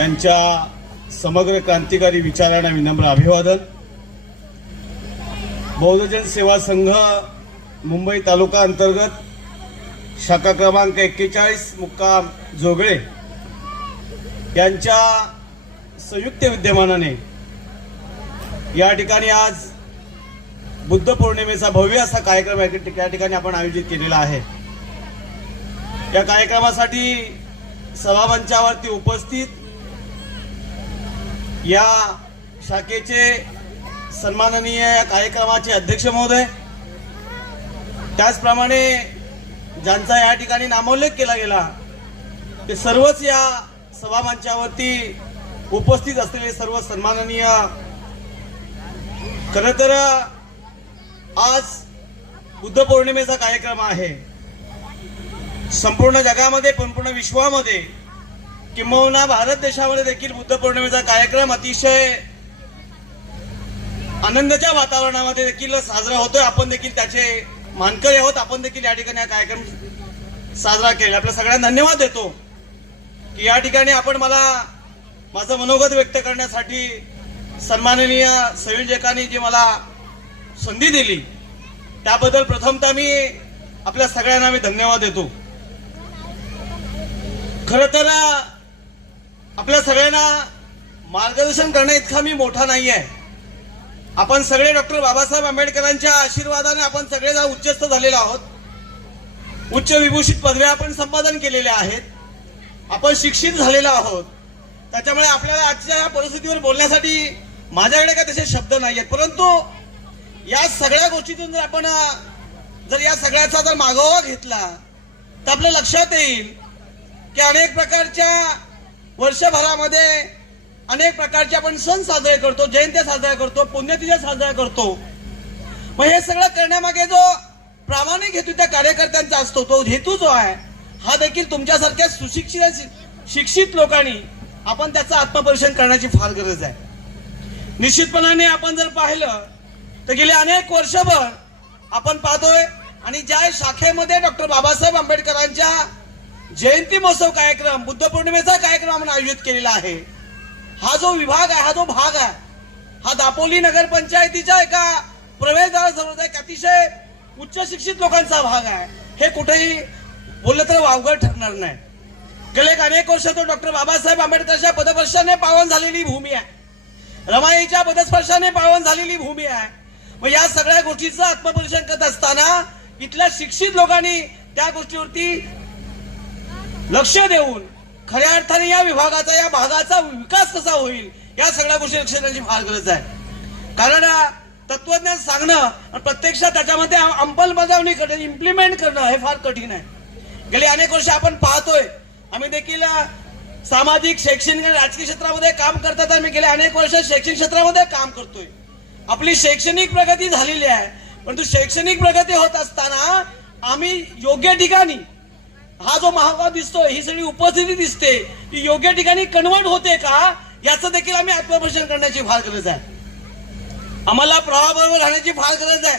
यांच्या समग्र क्रांतिकारी विचारांना विनम्र अभिवादन। बहुजन सेवा संघ मुंबई तालुका अंतर्गत शाखा क्रमांक 41 मुक्काम जोगळे यांच्या संयुक्त विद्यमानाने या ठिकाणी आज बुद्ध पौर्णिमेचा भव्य असा कार्यक्रम या ठिकाणी आपण आयोजित केलेला आहे। या कार्यक्रमासाठी सभामंचावरती उपस्थित या शाखेचे सन्माननीय या कार्यक्रमाचे अध्यक्ष महोदय, त्याचप्रमाणे ज्यांचा या ठिकाणी नामोल्लेख केला गेला ते सर्वच या सभामंचावरती उपस्थित असलेले सर्व सन्माननीय। खरं तर आज बुद्ध पौर्णिमेचा कार्यक्रम आहे। संपूर्ण जगामध्ये, संपूर्ण विश्वामध्ये, किंबहुना भारत देशामध्ये देखील बुद्ध पौर्णिमेचा कार्यक्रम अतिशय आनंदाच्या वातावरणामध्ये देखील साजरा होतोय। आपण देखील त्याचे मानकरी आहोत। आपण देखील या ठिकाणी हा कार्यक्रम साजरा केला। आपल्या सगळ्यांना धन्यवाद देतो की या ठिकाणी आपण मला माझं मनोगत व्यक्त करण्यासाठी सन्माननीय संयोजकांनी जी मला संधी दिली त्याबद्दल प्रथमतः मी आपल्या सगळ्यांना धन्यवाद देतो। खरं तर आपल्या सगळ्यांना मार्गदर्शन करणे इतका मी मोठा नाही आहे। आपण सगळे डॉक्टर बाबासाहेब आंबेडकरांच्या आशीर्वादाने आपण सगळेजण उच्चस्थ झालेलो आहोत। उच्च विभूषित पदव्या आपण संपादन केलेल्या आहेत। आपण शिक्षित झालेलो आहोत। त्याच्यामुळे आपल्याला आजच्या या परिस्थितीवर बोलण्यासाठी माझ्याकडे काही तसे शब्द नाही आहेत। परंतु या सगळ्या गोष्टीतून जर या सगळ्याचा जर मागोवा घेतला तर आपल्या लक्षात येईल की अनेक प्रकारच्या वर्षभरामध्ये अनेक प्रकारचे आपण सण साजरे करतो, जयंत्या साजऱ्या करतो, पुण्यतिथ्या साजऱ्या करतो। मग हे सगळं करण्यामागे जो प्रामाणिक हेतू त्या कार्यकर्त्यांचा असतो, तो हेतू जो आहे हा देखील तुमच्यासारख्या शिक्षित लोकांनी आपण त्याचं आत्मपरीक्षण करण्याची फार गरज आहे। निश्चितपणाने आपण जर पाहिलं तर गेले अनेक वर्षभर आपण पाहतोय आणि ज्या शाखेमध्ये डॉक्टर बाबासाहेब आंबेडकरांच्या जयंती महोत्सव कार्यक्रम, बुद्ध पौर्णिमेचा कार्यक्रम आपण आयोजित केलेला आहे, हा जो विभाग आहे, हा जो भाग आहे, हा दापोली नगरपंचायतीच्या एका प्रवेशद्वाराजवळ एक अतिशय उच्च शिक्षित लोकांचा भाग आहे। हे कुठेही बोललं तर वावगं ठरणार नाही। गेले अनेक वर्ष तो डॉक्टर बाबासाहेब आंबेडकरच्या पदस्पर्शाने पावन झालेली भूमी आहे, रमाईच्या पदस्पर्शाने पावन झालेली भूमी आहे। मग या सगळ्या गोष्टीचं आत्मपरीक्षण करत असताना इथल्या शिक्षित लोकांनी त्या गोष्टीवरती लक्ष देऊन खऱ्या अर्थाने या विभागाचा, या भागाचा विकास कसा होईल या सगळ्या गोष्टी लक्ष देण्याची फार गरज आहे। कारण तत्वज्ञान सांगणं आणि प्रत्यक्षात त्याच्यामध्ये अंमलबजावणी करणं, इम्प्लिमेंट करणं हे फार कठीण आहे। गेली अनेक वर्ष आपण पाहतोय, आम्ही देखील सामाजिक, शैक्षणिक आणि राजकीय क्षेत्रामध्ये काम करतात। आम्ही गेले अनेक वर्ष शैक्षणिक क्षेत्रामध्ये काम करतोय। आपली शैक्षणिक प्रगती झालेली आहे, परंतु शैक्षणिक प्रगती होत असताना आम्ही योग्य ठिकाणी हा जो महागाव दिसतोय, ही सगळी उपस्थिती दिसते, ती योग्य ठिकाणी कन्वर्ट होते का याचं देखील आम्ही आत्मपरीक्षण करण्याची फार गरज आहे। आम्हाला प्रवाहाबरोबर राहण्याची फार गरज आहे,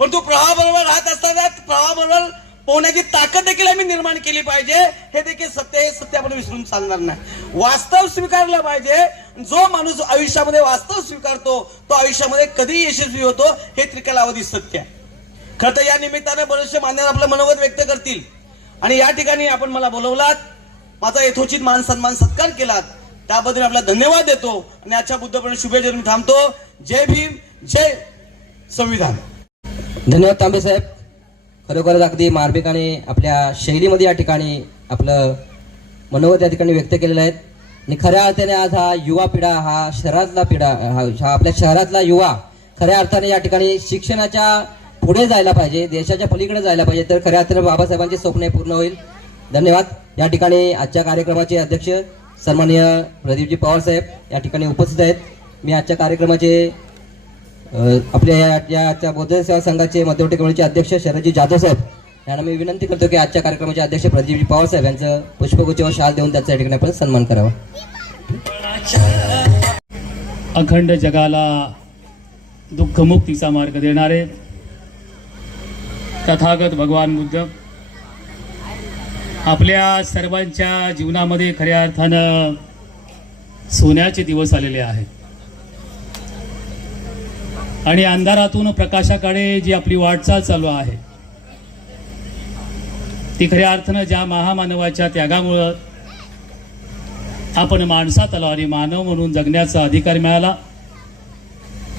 परंतु प्रवाहाबरोबर राहत असताना प्रवाहाबरोबर पोहण्याची ताकद देखील आम्ही निर्माण केली पाहिजे। हे देखील सत्य आपण विसरून चालणार नाही। वास्तव स्वीकारलं पाहिजे। जो माणूस आयुष्यामध्ये वास्तव स्वीकारतो तो आयुष्यामध्ये कधी यशस्वी होतो हे त्रिकालावधी सत्य आहे। खरं तर या निमित्तानं बरेचसे मान्यवर आपलं मनोगत व्यक्त करतील आणि या ठिकाणी आपण मला बोलवलात, माझा यथोचित मान सन्मान सत्कार केलात, त्याबद्दल आपला धन्यवाद देतो आणि आजच्या बुद्ध पौर्णिमेच्या शुभेच्छा मी थांबतो। जय भीम, जय संविधान। धन्यवाद तांबे साहेब। खरोखरच अगदी मार्मिकाने आपल्या शैलीमध्ये या ठिकाणी आपलं मनोगत या ठिकाणी व्यक्त केलेलं आहे आणि खऱ्या अर्थाने आज हा युवा पिढा, हा शहरातला पिढा, हा आपल्या शहरातला युवा खऱ्या अर्थाने या ठिकाणी शिक्षणाच्या पुढे जायला पाहिजे, देशाच्या पलीकडे जायला पाहिजे, तर खऱ्या अर्थाने बाबासाहेबांचे स्वप्न पूर्ण होईल। धन्यवाद। या ठिकाणी आजच्या कार्यक्रमाचे अध्यक्ष सन्माननीय प्रदीपजी पवार साहेब या ठिकाणी उपस्थित आहेत। मी आजच्या कार्यक्रमाचे आपल्या या बौद्ध सेवा संघाचे मध्यवर्ती कमिटीचे अध्यक्ष शरदजी जाधव साहेब यांना मी विनंती करतो की आजच्या कार्यक्रमाचे अध्यक्ष प्रदीपजी पवार साहेब यांचं पुष्पगुच्छ व शाल देऊन त्याच्या ठिकाणी आपण सन्मान करावा। अखंड जगाला दुःखमुक्तीचा मार्ग देणारे तथागत भगवान बुद्ध आपल्या सर्वांच्या जीवनामध्ये खऱ्या अर्थानं सोन्याचे दिवस आलेले आहेत आणि अंधारातून प्रकाशाकडे जी आपली वाटचाल चालू आहे ती खऱ्या अर्थानं ज्या महामानवाच्या त्यागामुळं आपण माणसात आलो आणि मानव म्हणून जगण्याचा अधिकार मिळाला.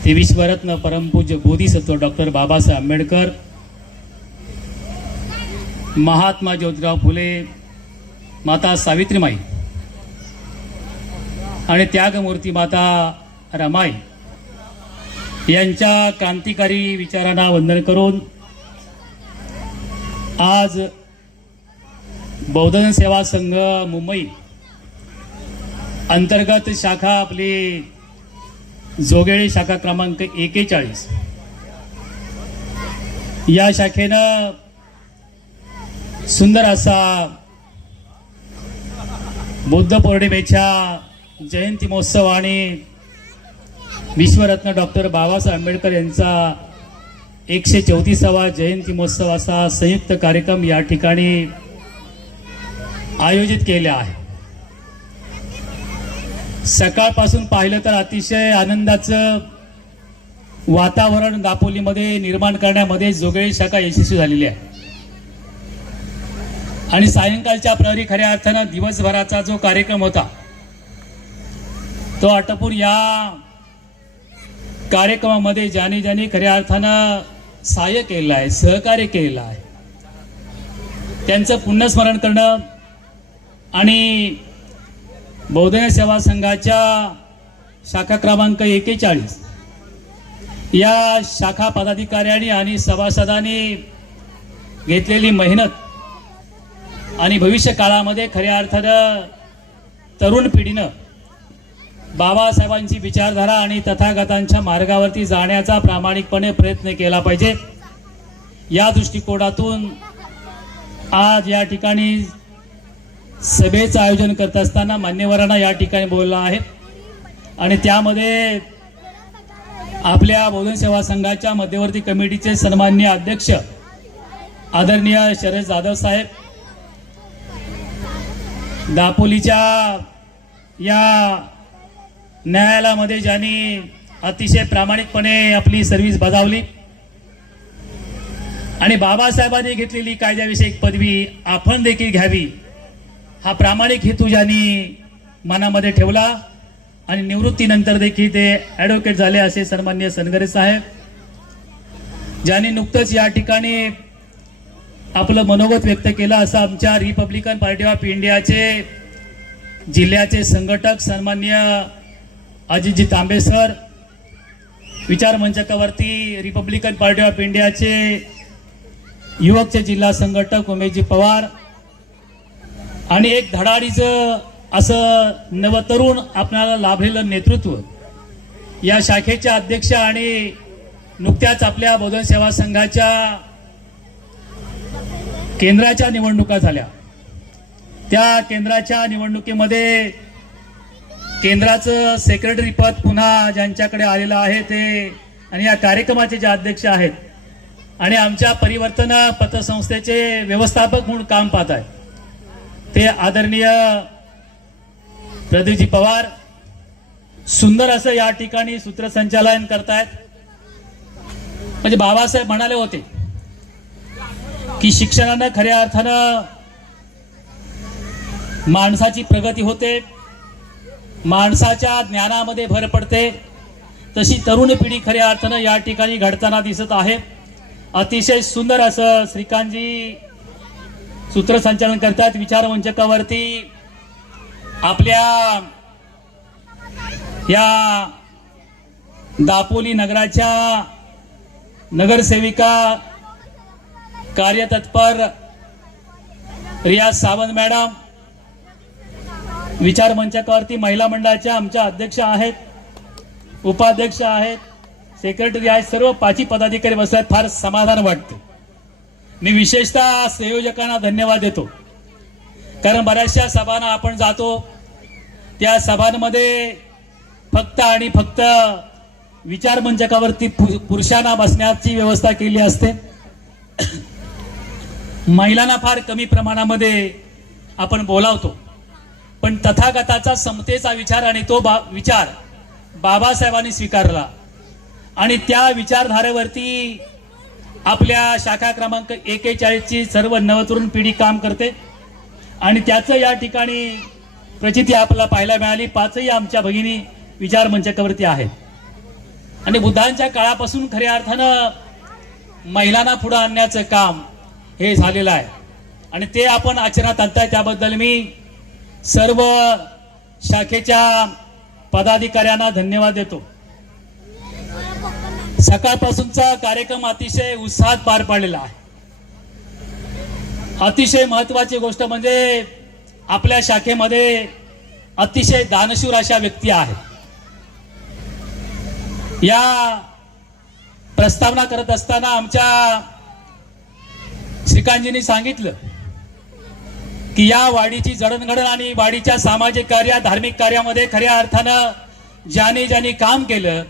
ते विश्वरत्न परमपूज्य बोधिसत्व डॉक्टर बाबासाहेब आंबेडकर, महात्मा ज्योतिराव फुले, माता सावित्रीमाई आणि त्यागमूर्ती माता रमाई यांच्या क्रांतिकारी विचारांना वंदन करून आज बौद्ध सेवा संघ मुंबई अंतर्गत शाखा आपली जोगेळी शाखा क्रमांक 41 या शाखेनं सुंदर असा बुद्ध पौर्णिमेच्या जयंती महोत्सव आणि विश्वरत्न डॉक्टर बाबासाहेब आंबेडकर यांचा 134वा जयंती महोत्सव असा संयुक्त कार्यक्रम या ठिकाणी आयोजित केला आहे. सकाळपासून पाहिलं तर अतिशय आनंदाचं वातावरण दापोलीमध्ये निर्माण करण्यामध्ये जोगेळी शाखा यशस्वी झालेली आहे आणि सायंकाळच्या प्रहरी खऱ्या अर्थानं दिवसभराचा जो कार्यक्रम होता तो आटोपून या कार्यक्रमामध्ये ज्याने ज्याने खऱ्या अर्थानं सहाय्य केलेलं आहे, सहकार्य केलेलं आहे, त्यांचं पुण्यस्मरण करणं आणि बौद्ध सेवा संघाच्या शाखा क्रमांक 41 या शाखा पदाधिकाऱ्यांनी आणि सभासदांनी घेतलेली मेहनत आणि भविष्य काळामध्ये खऱ्या अर्थानं तरुण पिढीनं बाबासाहेबांची विचारधारा आणि तथागतांच्या मार्गावरती जाण्याचा प्रामाणिकपणे प्रयत्न केला पाहिजे. या दृष्टिकोनातून आज या ठिकाणी सभेचं आयोजन करत असताना मान्यवरांना या ठिकाणी बोलला आहे आणि त्यामध्ये आपल्या बौद्ध सेवा संघाच्या मध्यवर्ती कमिटीचे सन्माननीय अध्यक्ष आदरणीय शरद जाधव साहेब, दापोलीच्या या न्यायालयामध्ये ज्यांनी अतिशय प्रामाणिकपणे आपली सर्व्हिस बजावली आणि बाबासाहेबांनी घेतलेली कायद्याविषयक पदवी आपण देखील घ्यावी हा प्रामाणिक हेतू ज्यांनी मनामध्ये ठेवला आणि निवृत्तीनंतर देखील ते ॲडव्होकेट झाले असे सन्माननीय सनगरे साहेब, ज्यांनी नुकतंच या ठिकाणी आपलं मनोगत व्यक्त केलं असं आमच्या रिपब्लिकन पार्टी ऑफ इंडियाचे जिल्ह्याचे संघटक सन्माननीय अजितजी तांबे सर, विचार मंचकावरती रिपब्लिकन पार्टी ऑफ इंडियाचे युवकचे जिल्हा संघटक उमेशजी पवार आणि एक धडाडीचं असं नवतरुण आपल्याला लाभलेलं नेतृत्व या शाखेच्या अध्यक्ष आणि नुकत्याच आपल्या बौद्ध सेवा संघाच्या केंद्राच्या निवडणुका झाल्या. त्या केंद्राच्या निवडणुकीमध्ये केंद्राचं सेक्रेटरी पद पुन्हा ज्यांच्याकडे आलेलं आहे ते आणि या कार्यक्रमाचे जे अध्यक्ष आहेत आणि आमच्या परिवर्तन पतसंस्थेचे व्यवस्थापक म्हणून काम पाहत आहेत ते आदरणीय प्रदीपजी पवार सुंदर असं या ठिकाणी सूत्रसंचालन करतायत. म्हणजे बाबासाहेब म्हणाले होते की शिक्षणानं खऱ्या अर्थानं माणसाची प्रगती होते, माणसाच्या ज्ञानामध्ये भर पडते. तशी तरुण पिढी खऱ्या अर्थानं या ठिकाणी घडताना दिसत आहे. अतिशय सुंदर असं श्रीकांतजी सूत्रसंचालन करतात. विचारमंचकावरती आपल्या या दापोली नगराच्या नगरसेविका कार्यतत्पर रियाज सावंत मॅडम, विचार मंचकावरती महिला मंडळाच्या आमच्या अध्यक्ष आहेत, उपाध्यक्ष आहेत, सेक्रेटरी आहेत, सर्व 5 पदाधिकारी बसल्यात. फार समाधान वाटते. मी विशेषतः संयोजकांना धन्यवाद देतो कारण बऱ्याचशा सभांना आपण जातो त्या सभांमध्ये फक्त आणि फक्त विचार मंचकावरती पुरुषांना बसण्याची व्यवस्था केली असते. महिलांना फार कमी प्रमाणामध्ये आपण बोलावतो पण तथागताचा समतेचा विचार आणि तो विचार बाबासाहेबांनी स्वीकारला आणि त्या विचारधारेवरती आपल्या शाखा क्रमांक 41 ची सर्व नवतरुण पिढी काम करते आणि त्याचं या ठिकाणी प्रचिती आपल्याला पाहायला मिळाली. 5ही आमच्या भगिनी विचार मंचकावरती आहेत आणि बुद्धांच्या काळापासून खऱ्या अर्थानं महिलांना पुढे आणण्याचं काम हे झालेलं आहे आणि ते आपण आचरणात आणताय. त्याबद्दल मी सर्व शाखेच्या पदाधिकाऱ्यांना धन्यवाद देतो. सकाळपासूनचा कार्यक्रम अतिशय उत्साहात पार पाडलेला आहे. अतिशय महत्वाची गोष्ट म्हणजे आपल्या शाखेमध्ये अतिशय दानशूर अशा व्यक्ती आहेत. या प्रस्तावना करत असताना आमच्या श्रीकांतजींनी सांगितलं की या वाडीची जडणघडण आणि वाडीच्या सामाजिक कार्य धार्मिक कार्यामध्ये खऱ्या अर्थानं ज्याने ज्याने काम केलं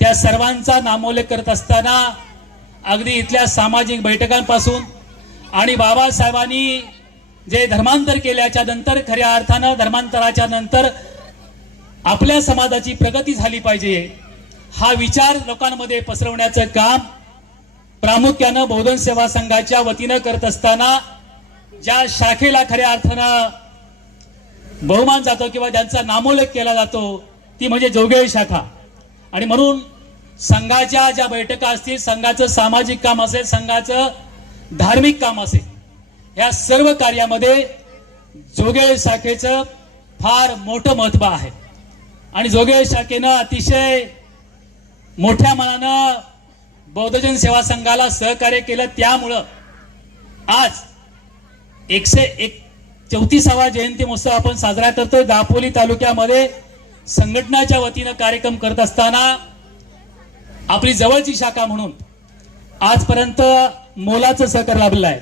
त्या सर्वांचा नामोल्लेख करत असताना अगदी इथल्या सामाजिक बैठकांपासून आणि बाबासाहेबांनी जे धर्मांतर केल्याच्या नंतर खऱ्या अर्थानं धर्मांतराच्या नंतर आपल्या समाजाची प्रगती झाली पाहिजे हा विचार लोकांमध्ये पसरवण्याचं काम प्रामुख्यानं बहुजन सेवा संघाच्या वतीनं करत असताना ज्या शाखेला खऱ्या अर्थानं बहुमान जातो किंवा ज्यांचा नामोल्लेख केला जातो ती म्हणजे जोगेळ शाखा. आणि म्हणून संघाच्या ज्या बैठका असतील, संघाचं सामाजिक काम असेल, संघाचं धार्मिक काम असेल, या सर्व कार्यामध्ये जोगेळ शाखेचं फार मोठं महत्व आहे आणि जोगेळ शाखेनं अतिशय मोठ्या मनानं बौद्धजन सेवा संघाला सहकार्य केलं. त्यामुळं आज 134वा जयंती महोत्सव आपण साजरा करतोय. दापोली तालुक्यामध्ये संघटनाच्या वतीनं कार्यक्रम करत असताना आपली जवळची शाखा म्हणून आजपर्यंत मोलाचं सहकार्य लाभलेलं आहे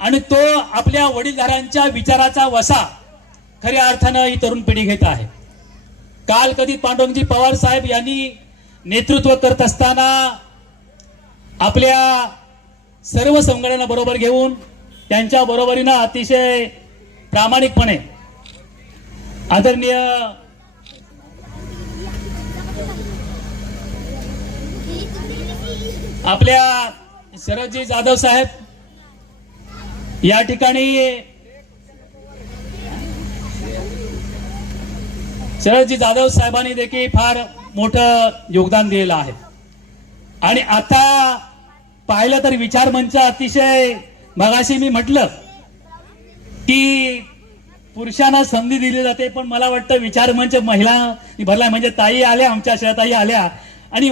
आणि तो आपल्या वडीलधाऱ्यांच्या विचाराचा वसा खऱ्या अर्थानं ही तरुण पिढी घेत आहे. काल कधी पांडुरंगजी पवार साहेब यांनी नेतृत्व करत असताना आपल्या सर्व संघटना बरोबर घेऊन त्यांच्या बरोबरीनं अतिशय प्रामाणिकपणे आदरणीय आपल्या शरदजी जाधव साहेब या ठिकाणी शरदजी जाधव साहेबांनी देखील फार मोठं योगदान दिलेलं आहे आणि आता पाहिलं तर विचार मंच अतिशय मगाशी मी म्हटलं की पुरुषांना संधी दिली जाते पण मला वाटतं विचार मंच महिला भरला म्हणजे ताई आल्या, आमच्या श्रेताई आल्या आणि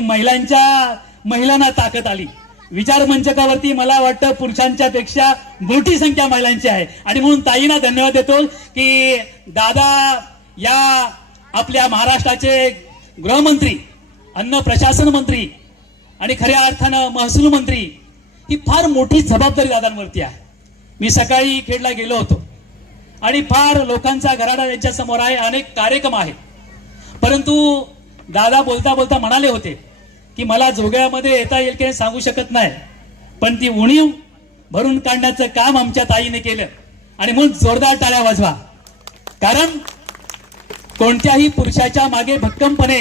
महिलांना ताकद आली. विचार मंचकावरती मला वाटतं पुरुषांच्या पेक्षा मोठी संख्या महिलांची आहे आणि म्हणून ताईंना धन्यवाद देतो की दादा या आपल्या महाराष्ट्राचे गृहमंत्री, अन्न प्रशासन मंत्री आणि खऱ्या अर्थानं महसूल मंत्री ही फार मोठी जबाबदारी दादांवरती आहे. मी सकाळी खेडला गेलो होतो आणि फार लोकांचा घराडा यांच्या समोर आहे, अनेक कार्यक्रम आहेत, परंतु दादा बोलता बोलता म्हणाले होते की मला जोगळ्यामध्ये येता येईल की सांगू शकत नाही पण ती उणीव भरून काढण्याचं काम आमच्या ताईने केलं आणि म्हणून जोरदार टाळ्या वाजवा. कारण कोणत्याही पुरुषाच्या मागे भक्कमपणे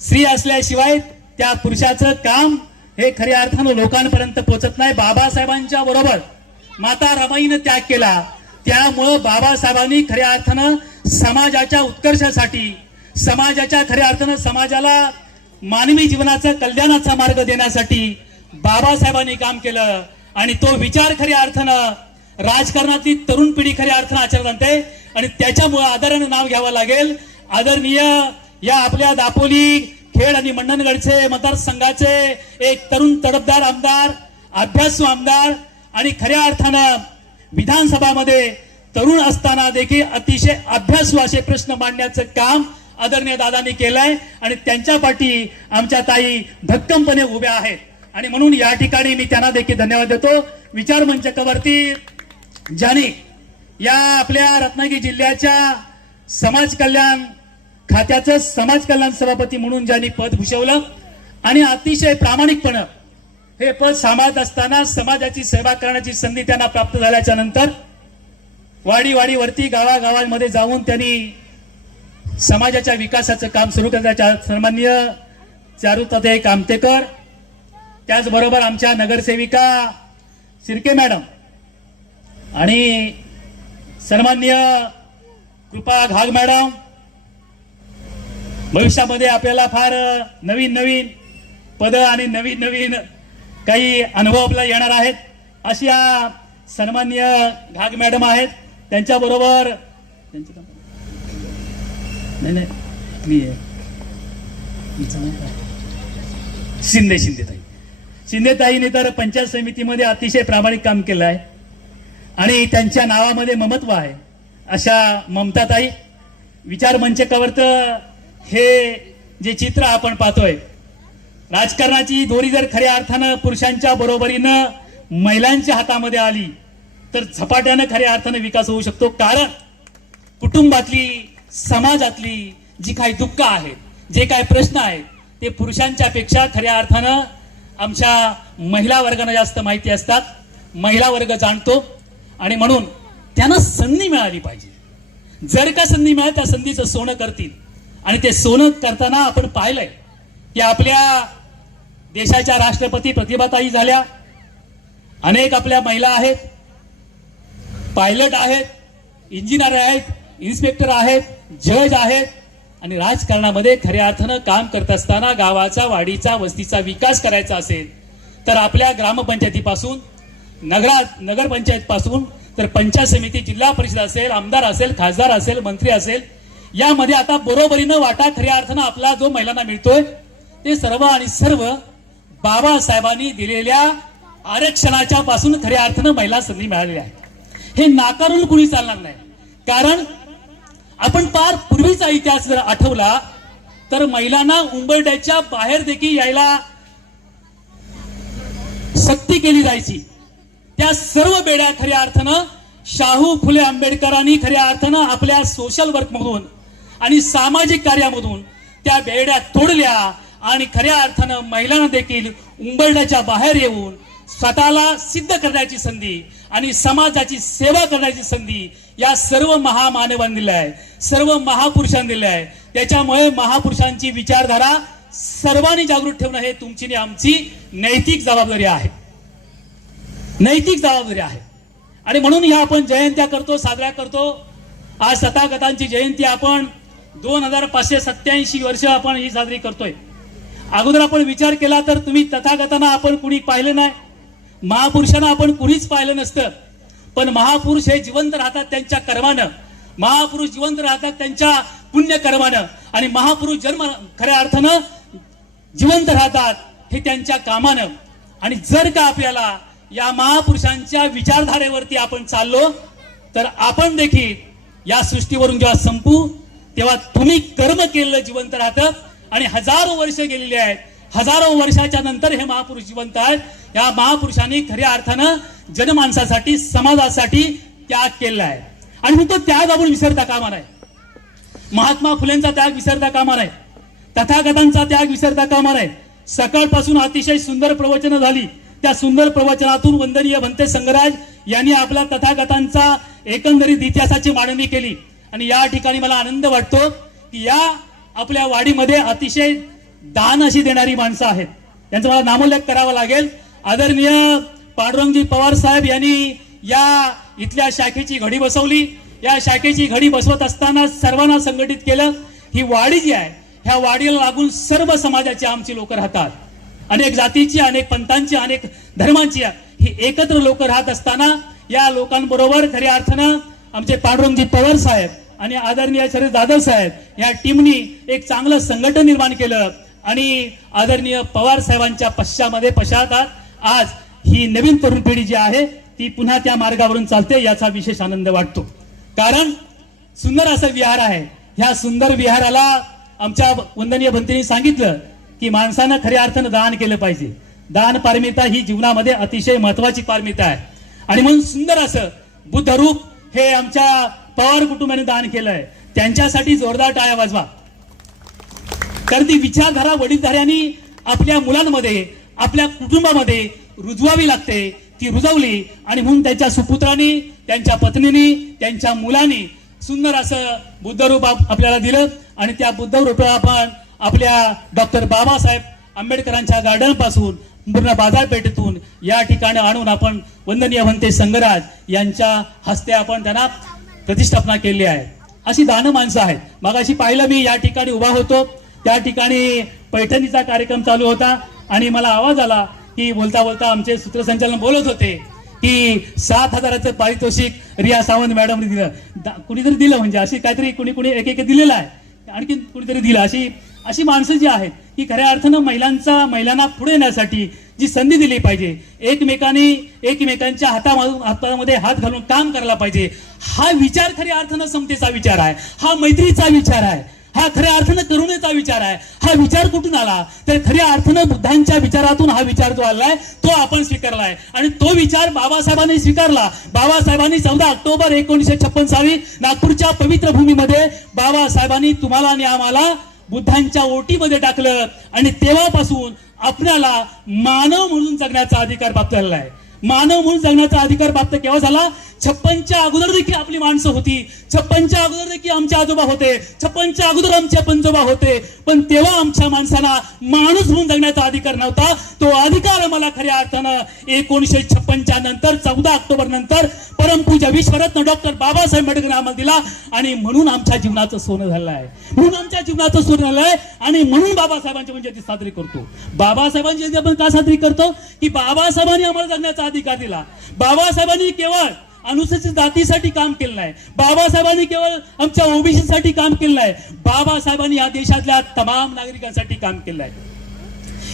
स्त्री असल्याशिवाय त्या पुरुषाचं काम हे खऱ्या अर्थानं लोकांपर्यंत पोहोचत नाही. बाबासाहेबांच्या बरोबर माता रमाईनं त्याग केला, त्यामुळं बाबासाहेबांनी खऱ्या अर्थानं समाजाच्या उत्कर्षासाठी, समाजाच्या खऱ्या अर्थानं समाजाला मानवी जीवनाचा कल्याणाचा मार्ग देण्यासाठी बाबासाहेबांनी काम केलं आणि तो विचार खऱ्या अर्थानं राजकारणातली तरुण पिढी खऱ्या अर्थानं आचरणात आणते आणि त्याच्यामुळे आदरानं नाव घ्यावं लागेल. आदरणीय या आपल्या दापोली, खेड आणि मंडणगडचे मतदारसंघाचे एक तरुण तडफदार आमदार, अभ्यासू आमदार आणि खऱ्या अर्थानं विधानसभामध्ये तरुण असताना देखील अतिशय अभ्यासू असे प्रश्न मांडण्याचं काम आदरणीय दादांनी केलंय आणि त्यांच्या पाठी आमच्या ताई भक्कमपणे उभ्या आहेत आणि म्हणून या ठिकाणी मी त्यांना देखील धन्यवाद देतो. विचार मंचकावरती ज्याने या आपल्या रत्नागिरी जिल्ह्याच्या समाज कल्याण खात्याचं समाज कल्याण सभापती म्हणून ज्यांनी पद भूषवलं आणि अतिशय प्रामाणिकपणे हे पद सांभाळत असताना समाजाची सेवा करण्याची संधी त्यांना प्राप्त झाल्याच्या नंतर वाडीवरती गावागावांमध्ये जाऊन त्यांनी समाजाच्या विकासाचं काम सुरू करण्याच्या सन्माननीय चारुताई कामतेकर, त्याचबरोबर आमच्या नगरसेविका शिर्के मॅडम आणि सन्माननीय कृपा घाग मॅडम, भविष्यामध्ये आपल्याला फार नवीन नवीन पद आणि नवीन नवीन काही अनुभव आपल्याला येणार आहेत. अशा सन्माननीय घाग मॅडम आहेत. त्यांच्याबरोबर नाही मी शिंदेताईने तर पंचायत समितीमध्ये अतिशय प्रामाणिक काम केलं आहे आणि त्यांच्या नावामध्ये ममत्व आहे. अशा ममताताई विचार मंचकावर तर हे जे चित्र आपण पाहतोय, राजकारणाची दोरी जर खऱ्या अर्थानं पुरुषांच्या बरोबरीनं महिलांच्या हातामध्ये आली तर झपाट्यानं खऱ्या अर्थानं विकास होऊ शकतो. कारण कुटुंबातली, समाजातली जी काही दुःख आहेत, जे काही प्रश्न आहेत, ते पुरुषांच्या पेक्षा खऱ्या अर्थानं आमच्या महिला वर्गांना जास्त माहिती असतात. महिला वर्ग जाणतो आणि म्हणून त्यांना संधी मिळाली पाहिजे. जर का संधी मिळाली त्या संधीचं सोनं करतील. आणि ते सोनं करताना आपण पाहिलंय की आपल्या देशाच्या राष्ट्रपती प्रतिभाताई झाल्या, अनेक आपल्या महिला आहेत, पायलट आहेत, इंजिनियर आहेत, इन्स्पेक्टर आहेत, जज आहेत. आणि राजकारणामध्ये खऱ्या अर्थानं काम करत असताना गावाचा, वाडीचा, वस्तीचा विकास करायचा असेल तर आपल्या ग्रामपंचायतीपासून नगरपंचायत पासून तर पंचायत समिती, जिल्हा परिषद असेल, आमदार असेल, खासदार असेल, मंत्री असेल, यामध्ये आता बरोबरीनं वाटा खऱ्या अर्थानं आपला जो महिलांना मिळतोय ते सर्व आणि सर्व बाबासाहेबांनी दिलेल्या आरक्षणाच्या पासून खऱ्या अर्थानं महिला संधी मिळालेली आहे. हे नाकारून कुणी चालणार नाही. कारण आपण फार पूर्वीचा इतिहास जर आठवला तर महिलांना उंबरठ्याच्या बाहेर देखील यायला सक्ती केली जायची. त्या सर्व बेड्या खऱ्या अर्थानं शाहू फुले आंबेडकरांनी खऱ्या अर्थानं आपल्या सोशल वर्क मधून आणि सामाजिक कार्यामधून त्या बेड्या तोडल्या आणि खऱ्या अर्थानं महिलांना देखील उंबरठ्याच्या बाहेर येऊन स्वतःला सिद्ध करण्याची संधी आणि समाजाची सेवा करण्याची संधी या सर्व महामानवांनी दिल्या आहे, सर्व महापुरुषांनी दिल्या आहे. त्याच्यामुळे महापुरुषांची विचारधारा सर्वांनी जागृत ठेवणं हे तुमची आणि आमची नैतिक जबाबदारी आहे. नैतिक जबाबदारी आहे. आणि म्हणून ह्या आपण जयंत्या करतो, साजऱ्या करतो. आज तथागतांची जयंती आपण 2587 वर्ष आपण ही साजरी करतोय. अगोदर आपण विचार केला तर तुम्ही तथागतांना आपण कुणी पाहिलं नाही, महापुरुषांना आपण कुणीच पाहिलं नसतं. पण महापुरुष हे जिवंत राहतात त्यांच्या कर्मानं, महापुरुष जिवंत राहतात त्यांच्या पुण्य कर्मानं आणि महापुरुष जन्म खऱ्या अर्थानं जिवंत राहतात हे त्यांच्या कामानं. आणि जर का आपल्याला या महापुरुषांच्या विचारधारेवरती आपण चाललो तर आपण देखील या सृष्टीवरून जेव्हा संपू तेव्हा तुम्ही कर्म केलेलं जिवंत राहतं आणि हजारो वर्ष गेलेली आहेत. हजारो वर्षाच्या नंतर हे महापुरुष जिवंत आहेत. या महापुरुषांनी खऱ्या अर्थानं जनमानसासाठी, समाजासाठी त्याग केलेला आहे. आणि मग तो त्याग आपण विसरता कामा नये. महात्मा फुलेंचा त्याग विसरता कामा नये, तथागतांचा त्याग विसरता कामा नये. सकाळपासून अतिशय सुंदर प्रवचनं झाली. त्या सुंदर प्रवचनातून वंदनीय भंते संगराज यांनी आपल्या तथागतांचा एकंदरीत इतिहासाची मांडणी केली. आणि या ठिकाणी मला आनंद वाटतो की या आपल्या वाडीमध्ये अतिशय दान अशी देणारी माणसं आहेत. त्यांचा मला नामोल्लेख करावा लागेल. आदरणीय पांडुरंगजी पवार साहेब यांनी या इथल्या शाखेची घडी बसवली. या शाखेची घडी बसवत असताना सर्वांना संघटित केलं. ही वाडी जी आहे ह्या वाडीला लागून सर्व समाजाची आमची लोक राहतात. अनेक जातीची, अनेक पंथांची, अनेक धर्मांची ही एकत्र लोक राहत असताना या लोकांबरोबर खऱ्या अर्थानं आमचे पांडुरंगजी पवार साहेब आणि आदरणीय शरद जाधव साहेब या टीमनी एक चांगलं संघटन निर्माण केलं. आणि आदरणीय पवार साहेबांच्या पश्चातात आज ही नवीन तरुण पिढी जी आहे ती पुन्हा त्या मार्गावरून चालते. याचा विशेष आनंद वाटतो. कारण सुंदर असं विहार आहे. ह्या सुंदर विहाराला आमच्या वंदनीय भंतेंनी सांगितलं की माणसानं खऱ्या अर्थानं दान केलं पाहिजे. दान पारमिता ही जीवनामध्ये अतिशय महत्वाची पारमिता आहे. आणि म्हणून सुंदर असं बुद्ध रूप हे आमच्या पवार कुटुंबाने दान केलंय. त्यांच्यासाठी जोरदार टाळ्या वाजवा. तर ती विचारधारा वडीलधाऱ्यांनी आपल्या मुलांमध्ये, आपल्या कुटुंबामध्ये रुजवावी लागते. ती रुजवली आणि म्हणून त्यांच्या सुपुत्रांनी, त्यांच्या पत्नीनी, त्यांच्या मुलांनी सुंदर असं बुद्धरूप आपल्याला दिलं आणि त्या बुद्धरूपाला आपण आपल्या डॉक्टर बाबासाहेब आंबेडकरांच्या गार्डन पासून पूर्ण बाजारपेठेतून या ठिकाणी आणून आपण वंदनीय भंते संगराज यांच्या हस्ते आपण त्यांना प्रतिष्ठापना केली आहे. अशी दान माणसं आहेत. मगाशी पाहिलं मी या ठिकाणी उभा होतो, त्या ठिकाणी पैठणीचा कार्यक्रम चालू होता आणि मला आवाज आला की बोलता बोलता आमचे सूत्रसंचालन बोलत होते की 7,000चं पारितोषिक रिया सावंत मॅडमने दिलं. कुणीतरी दिलं म्हणजे अशी काहीतरी कुणी एक दिलेलं आहे, आणखी कुणीतरी दिलं. अशी माणसं जी आहेत की खऱ्या अर्थानं महिलांना पुढे येण्यासाठी जी संधी दिली पाहिजे, एकमेकांच्या हातामध्ये हात घालून काम करायला पाहिजे. हा विचार खऱ्या अर्थानं समतेचा विचार आहे, हा मैत्रीचा विचार आहे, हा खऱ्या अर्थानं करुणेचा विचार आहे. हा विचार कुठून आला तर खऱ्या अर्थानं बुद्धांच्या विचारातून हा विचार जो आलाय तो आपण स्वीकारलाय आणि तो विचार बाबासाहेबांनी स्वीकारला. बाबासाहेबांनी 14 ऑक्टोबर 1956 साली नागपूरच्या पवित्र भूमीमध्ये बाबासाहेबांनी तुम्हाला आणि आम्हाला बुद्धांच्या ओटीमध्ये टाकलं आणि तेव्हापासून आपल्याला मानव म्हणून जगण्याचा अधिकार प्राप्त झालेला आहे. मानव म्हणून जगण्याचा अधिकार प्राप्त केव्हा झाला? 56च्या अगोदर देखील आपली माणसं होती, 56च्या अगोदर देखील आमचे आजोबा होते, 56च्या अगोदर आमचे पंजोबा होते, पण तेव्हा आमच्या माणसांना माणूस म्हणून जगण्याचा अधिकार नव्हता. तो अधिकार आम्हाला खऱ्या अर्थानं 1956च्या नंतर 14 ऑक्टोबर नंतर परमपूज्य विश्वरत्न डॉक्टर बाबासाहेब आंबेडकर आम्हाला दिला आणि म्हणून आमच्या जीवनाचं सोनं झालं आहे, म्हणून आमच्या जीवनाचं सोनं झालं आहे आणि म्हणून बाबासाहेबांची जयंती साजरी करतो. बाबासाहेबांची जयंती आपण का साजरी करतो की बाबासाहेबांनी आम्हाला जगण्याचा अधिकार दिला. बाबासाहेबांनी केवळ अनुसूचित जातीसाठी काम केलं आहे, बाबासाहेबांनी केवळ आमच्या ओबीसी साठी काम केलं आहे, बाबासाहेबांनी या देशातल्या तमाम नागरिकांसाठी काम केलं आहे.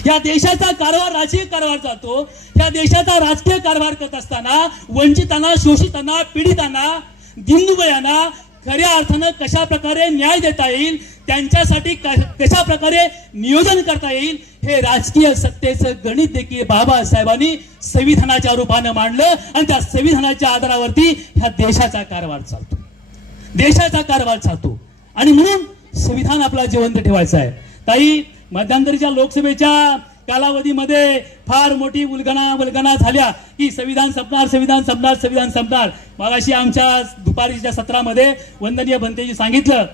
या देशाचा कारभार राजकीय कारभार चालतो. या देशाचा राजकीय कारभार करत असताना वंचितांना, शोषितांना, पीडितांना, दिनदुबळ्यांना खऱ्या अर्थानं कशा प्रकारे न्याय देता येईल, त्यांच्यासाठी कशा प्रकारे नियोजन करता येईल, हे राजकीय सत्तेचं गणित देखील बाबासाहेबांनी संविधानाच्या रूपानं मांडलं आणि त्या संविधानाच्या आधारावरती ह्या देशाचा कारभार चालतो, देशाचा कारभार चालतो आणि म्हणून संविधान आपला जिवंत ठेवायचं आहे. ताई, मध्यंतरीच्या लोकसभेच्या कालावधीमध्ये फार मोठी वल्गना झाल्या की संविधान संपणार. मगाशी आमच्या दुपारीच्या सत्रामध्ये वंदनीय भंतेजी सांगितलं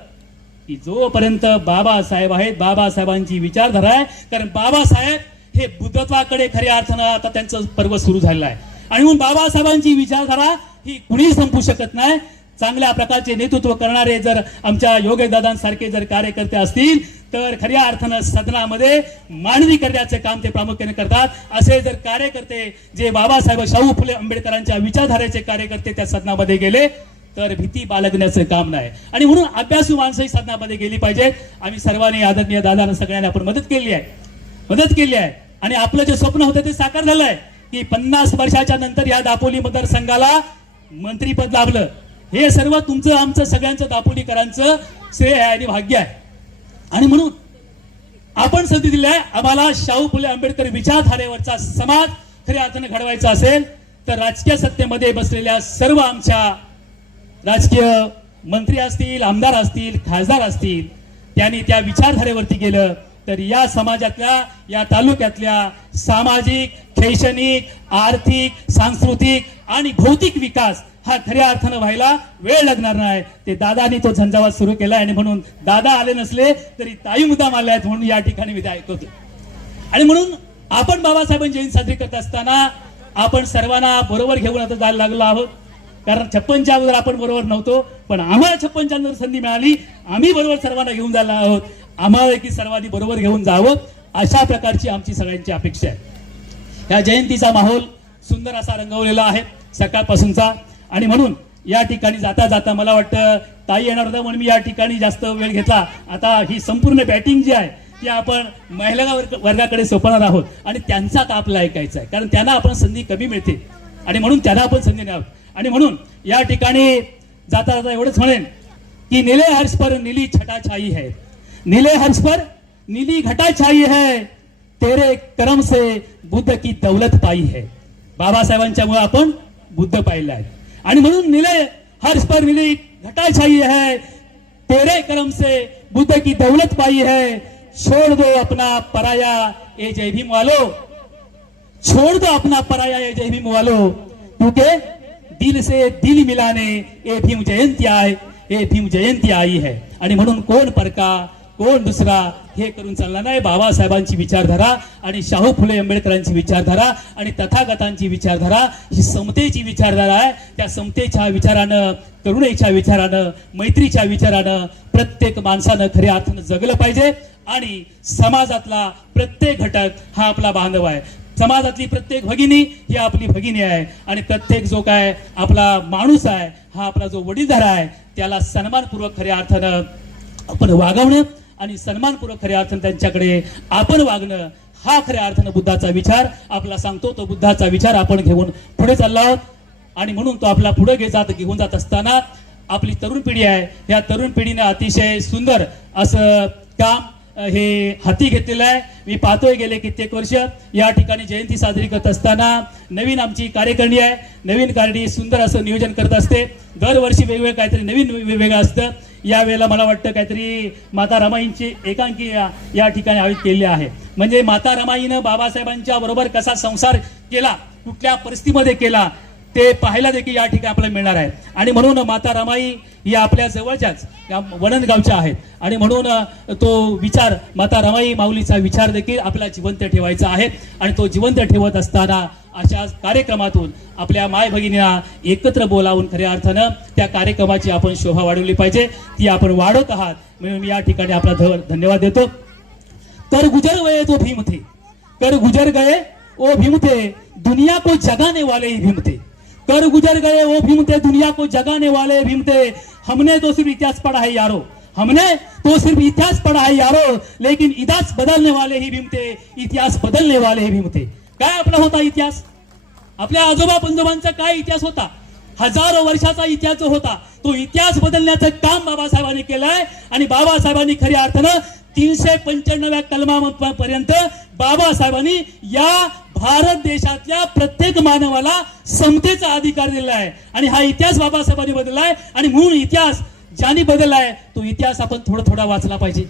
की जोपर्यंत बाबासाहेब आहेत, बाबासाहेबांची विचारधारा आहे, कारण बाबासाहेब हे बुद्धत्वाकडे खऱ्या अर्थानं आता त्यांचं पर्व सुरू झालेलं आहे आणि म्हणून बाबासाहेबांची विचारधारा ही कुणीही संपू शकत नाही. चांगल्या प्रकारचे नेतृत्व करणारे जर आमच्या योगेशदादांसारखे जर कार्यकर्ते असतील तर खऱ्या अर्थानं सदनामध्ये मांडणी करण्याचं काम ते प्रामुख्याने करतात. असे जर कार्यकर्ते जे बाबासाहेब शाहू फुले आंबेडकरांच्या विचारधारेचे कार्यकर्ते त्या सदनामध्ये गेले तर भीती बाळगण्याचं काम नाही आणि म्हणून अभ्यासू माणसंही सदनामध्ये गेली पाहिजेत. आम्ही सर्वांनी आदरणीय दादांना सगळ्यांनी आपण मदत केली आहे आणि आपलं जे स्वप्न होतं ते साकार झालंय की 50 वर्षाच्या नंतर या दापोली मतदारसंघाला मंत्रीपद लाभलं. हे सर्व तुमचं, आमचं, सगळ्यांचं, दापोलीकरांचं श्रेय आहे आणि भाग्य आहे आणि म्हणून आपण संधी दिली आहे. आम्हाला शाहू फुले आंबेडकर विचारधारेवरचा समाज खऱ्या अर्थानं घडवायचा असेल तर राजकीय सत्तेमध्ये बसलेल्या सर्व आमच्या राजकीय मंत्री असतील, आमदार असतील, खासदार असतील, त्यांनी त्या विचारधारेवरती गेलं तर या समाजातल्या, या तालुक्यातल्या सामाजिक, शैक्षणिक, आर्थिक, सांस्कृतिक आणि भौतिक विकास हा खऱ्या अर्थानं व्हायला वेळ लागणार नाही. ते दादानी तो झंझावात सुरू केला आणि म्हणून दादा आले नसले तरी ताई मुद्दाम आले आहेत म्हणून या ठिकाणी मी ऐकवतो. आणि म्हणून आपण बाबासाहेबांची जयंती साजरी करत असताना आपण सर्वांना बरोबर घेऊन आता जायला लागलो आहोत. कारण 56च्या अगोदर आपण बरोबर नव्हतो, पण आम्हाला 56च्या नंतर संधी मिळाली, आम्ही बरोबर सर्वांना घेऊन जायला आहोत. आम्हाला की सर्वांनी बरोबर घेऊन जावं अशा प्रकारची आमची सगळ्यांची अपेक्षा आहे. या जयंतीचा माहोल सुंदर असा रंगवलेला आहे सकाळपासूनचा आणि म्हणून या ठिकाणी जाता जाता मला वाटतं ताई येणार होता म्हणून मी या ठिकाणी जास्त वेळ घेतला. आता ही संपूर्ण बॅटिंग जी आहे ती आपण महिला वर्गाकडे सोपवणार आहोत आणि त्यांचा आपला ऐकायचा आहे, कारण त्यांना आपण संधी कमी मिळते आणि म्हणून त्यांना आपण संधी द्यावं. आणि म्हणून या ठिकाणी जाता जाता एवढंच म्हणेन की नीले हर्ष पर नीली छटा छाई है, नीले हर्ष पर नीली घटा छाई है, तेरे कर्म से बुद्ध की दौलत पाई है. बाबासाहेबांच्यामुळे आपण बुद्ध पाहिलं आहे आणि म्हणून नीले हर्ष पर नीली घटा छाई है, तेरे कर्म से बुद्ध की दौलत पाई है, छोड़ दो अपना पराया ए जय भीम वालो, छोड़ दो अपना पराया ये जय भीम वालो, क्योंकि दिल से दिल मिलाने ये भीम जयंती आय, हे भीम जयंती आई है. आणि म्हणून कोण परका कोण दुसरा हे करून चालणार नाही. बाबासाहेबांची विचारधारा आणि शाहू फुले आंबेडकरांची विचारधारा आणि तथागतांची विचारधारा ही समतेची विचारधारा आहे. त्या समतेच्या विचारानं, करुणेच्या विचारानं, मैत्रीच्या विचारानं प्रत्येक माणसानं खऱ्या अर्थानं जगलं पाहिजे. आणि समाजातला प्रत्येक घटक हा आपला बांधव आहे. समाजातली प्रत्येक भगिनी ही आपली भगिनी आहे. आणि प्रत्येक जो काय आपला माणूस आहे हा आपला जो वडीलधारा आहे त्याला सन्मानपूर्वक खऱ्या अर्थानं आपण वागवणं आणि सन्मानपूर्वक खऱ्या अर्थानं त्यांच्याकडे आपण वागणं हा खऱ्या अर्थानं बुद्धाचा विचार आपला सांगतो. तो बुद्धाचा विचार आपण घेऊन पुढे चाललो आहोत. आणि म्हणून तो आपला पुढे घेऊन जात असताना आपली तरुण पिढी आहे, या तरुण पिढीनं अतिशय सुंदर असं काम हे हाती घेतलेलं आहे. मी पाहतोय गेले कित्येक वर्ष या ठिकाणी जयंती साजरी करत असताना नवीन आमची कार्यकारिणी आहे. नवीन कार्यकारिणी सुंदर असं नियोजन करत असते. दरवर्षी वेगवेगळं काहीतरी नवीन वेगवेगळं असतं. यावेळेला मला वाटतं काहीतरी माता रमाईंची एकांकी या ठिकाणी आयोजित केलेली आहे. म्हणजे माता रमाईनं बाबासाहेबांच्या बरोबर कसा संसार केला, कुठल्या परिस्थितीमध्ये केला ते पाहायला देखील या ठिकाणी आपल्याला मिळणार आहे. आणि म्हणून माता रमाई या आपल्या जवळच्याच या वडणगावच्या आहेत. आणि म्हणून तो विचार माता रमाई माऊलीचा विचार देखील आपल्याला जिवंत ठेवायचा आहे. आणि तो जिवंत ठेवत असताना अशा कार्यक्रमातून आपल्या माय भगिनींना एकत्र बोलावून खऱ्या अर्थानं त्या कार्यक्रमाची आपण शोभा वाढवली पाहिजे. ती आपण वाढवत आहात म्हणून मी या ठिकाणी आपला धन्यवाद देतो. कर गुजर गए तो भीम थे, कर गुजर गए ओ भीम थे, दुनिया को जगाने वाले ही भीम थे. कर गुजर गए वो भीम थे, दुनिया को जगाने वाले भीम थे. हमने तो सिर्फ इतिहास पढ़ा है यारो, हमने तो सिर्फ इतिहास पढ़ा है यारो, लेकिन इतिहास बदलने वाले ही भीम थे, इतिहास बदलने वाले ही भीम थे. काय आपला होता इतिहास? आपल्या आजोबा पंजोबांचा काय इतिहास होता? हजारो वर्षाचा इतिहास जो होता तो इतिहास बदलण्याचं काम बाबासाहेबांनी केलंय. आणि बाबासाहेबांनी खऱ्या अर्थानं 395 कलमापर्यंत बाबासाहेबांनी या भारत देशातल्या प्रत्येक मानवाला समतेचा अधिकार दिलेला आहे. आणि हा इतिहास बाबासाहेबांनी बदललाय. आणि म्हणून इतिहास ज्यांनी बदललाय तो इतिहास आपण थोडा वाचला पाहिजे.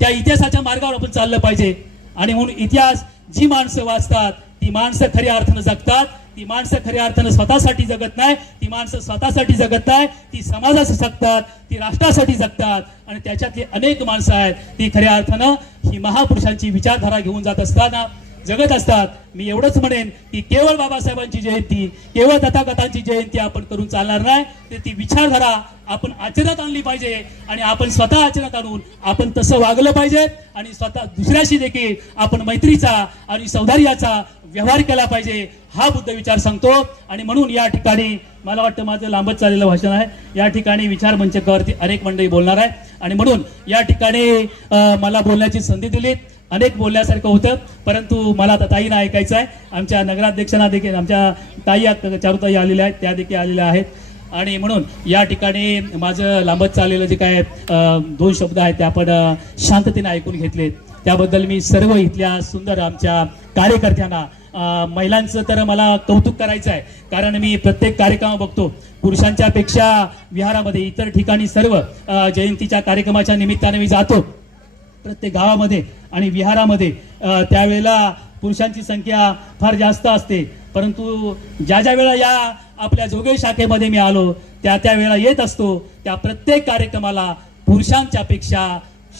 त्या इतिहासाच्या मार्गावर आपण चाललं पाहिजे. आणि म्हणून इतिहास जी माणसं वाचतात ती माणसं खऱ्या अर्थानं जगतात. ती माणसं खऱ्या अर्थानं स्वतःसाठी जगत नाही, ती माणसं स्वतःसाठी जगत नाही, ती समाजासाठी जगतात, ती राष्ट्रासाठी जगतात. आणि त्याच्यातली अनेक माणसं आहेत ती खऱ्या अर्थानं ही महापुरुषांची विचारधारा घेऊन जात असताना जगत असतात. मी एवढंच म्हणेन की केवळ बाबासाहेबांची जयंती, केवळ तथागतांची जयंती आपण करून चालणार नाही. तर ती विचारधारा आपण आचरणात आणली पाहिजे. आणि आपण स्वतः आचरणात आणून आपण तसं वागलं पाहिजे. आणि स्वतः दुसऱ्याशी देखील आपण मैत्रीचा आणि सौहार्दाचा व्यवहार केला पाहिजे हा बुद्ध विचार सांगतो. आणि म्हणून या ठिकाणी मला वाटतं माझं लांबच चाललेलं भाषण आहे. या ठिकाणी विचार मंचकावरती अनेक मंडळी बोलणार आहे. आणि म्हणून या ठिकाणी मला बोलण्याची संधी दिली. अनेक बोलण्यासारखं होतं परंतु मला आता ताईंना ऐकायचं आहे. आमच्या नगराध्यक्षांना देखील आमच्या ताई चारुताई आलेल्या आहेत, त्या देखील आलेल्या आहेत. आणि म्हणून या ठिकाणी माझं लांबत चाललेलं जे काय 2 शब्द आहेत ते आपण शांततेने ऐकून घेतलेत. त्याबद्दल मी सर्व इथल्या सुंदर आमच्या कार्यकर्त्यांना, महिलांचं तर मला कौतुक करायचं आहे. कारण मी प्रत्येक कार्यक्रम बघतो पुरुषांच्या पेक्षा विहारामध्ये इतर ठिकाणी सर्व जयंतीच्या कार्यक्रमाच्या निमित्ताने मी जातो प्रत्येक गावामध्ये आणि विहारामध्ये. त्यावेळेला पुरुषांची संख्या फार जास्त असते. परंतु ज्या वेळेला या आपल्या जोगे शाखेमध्ये मी आलो त्या वेळेला येत असतो त्या प्रत्येक कार्यक्रमाला पुरुषांच्या पेक्षा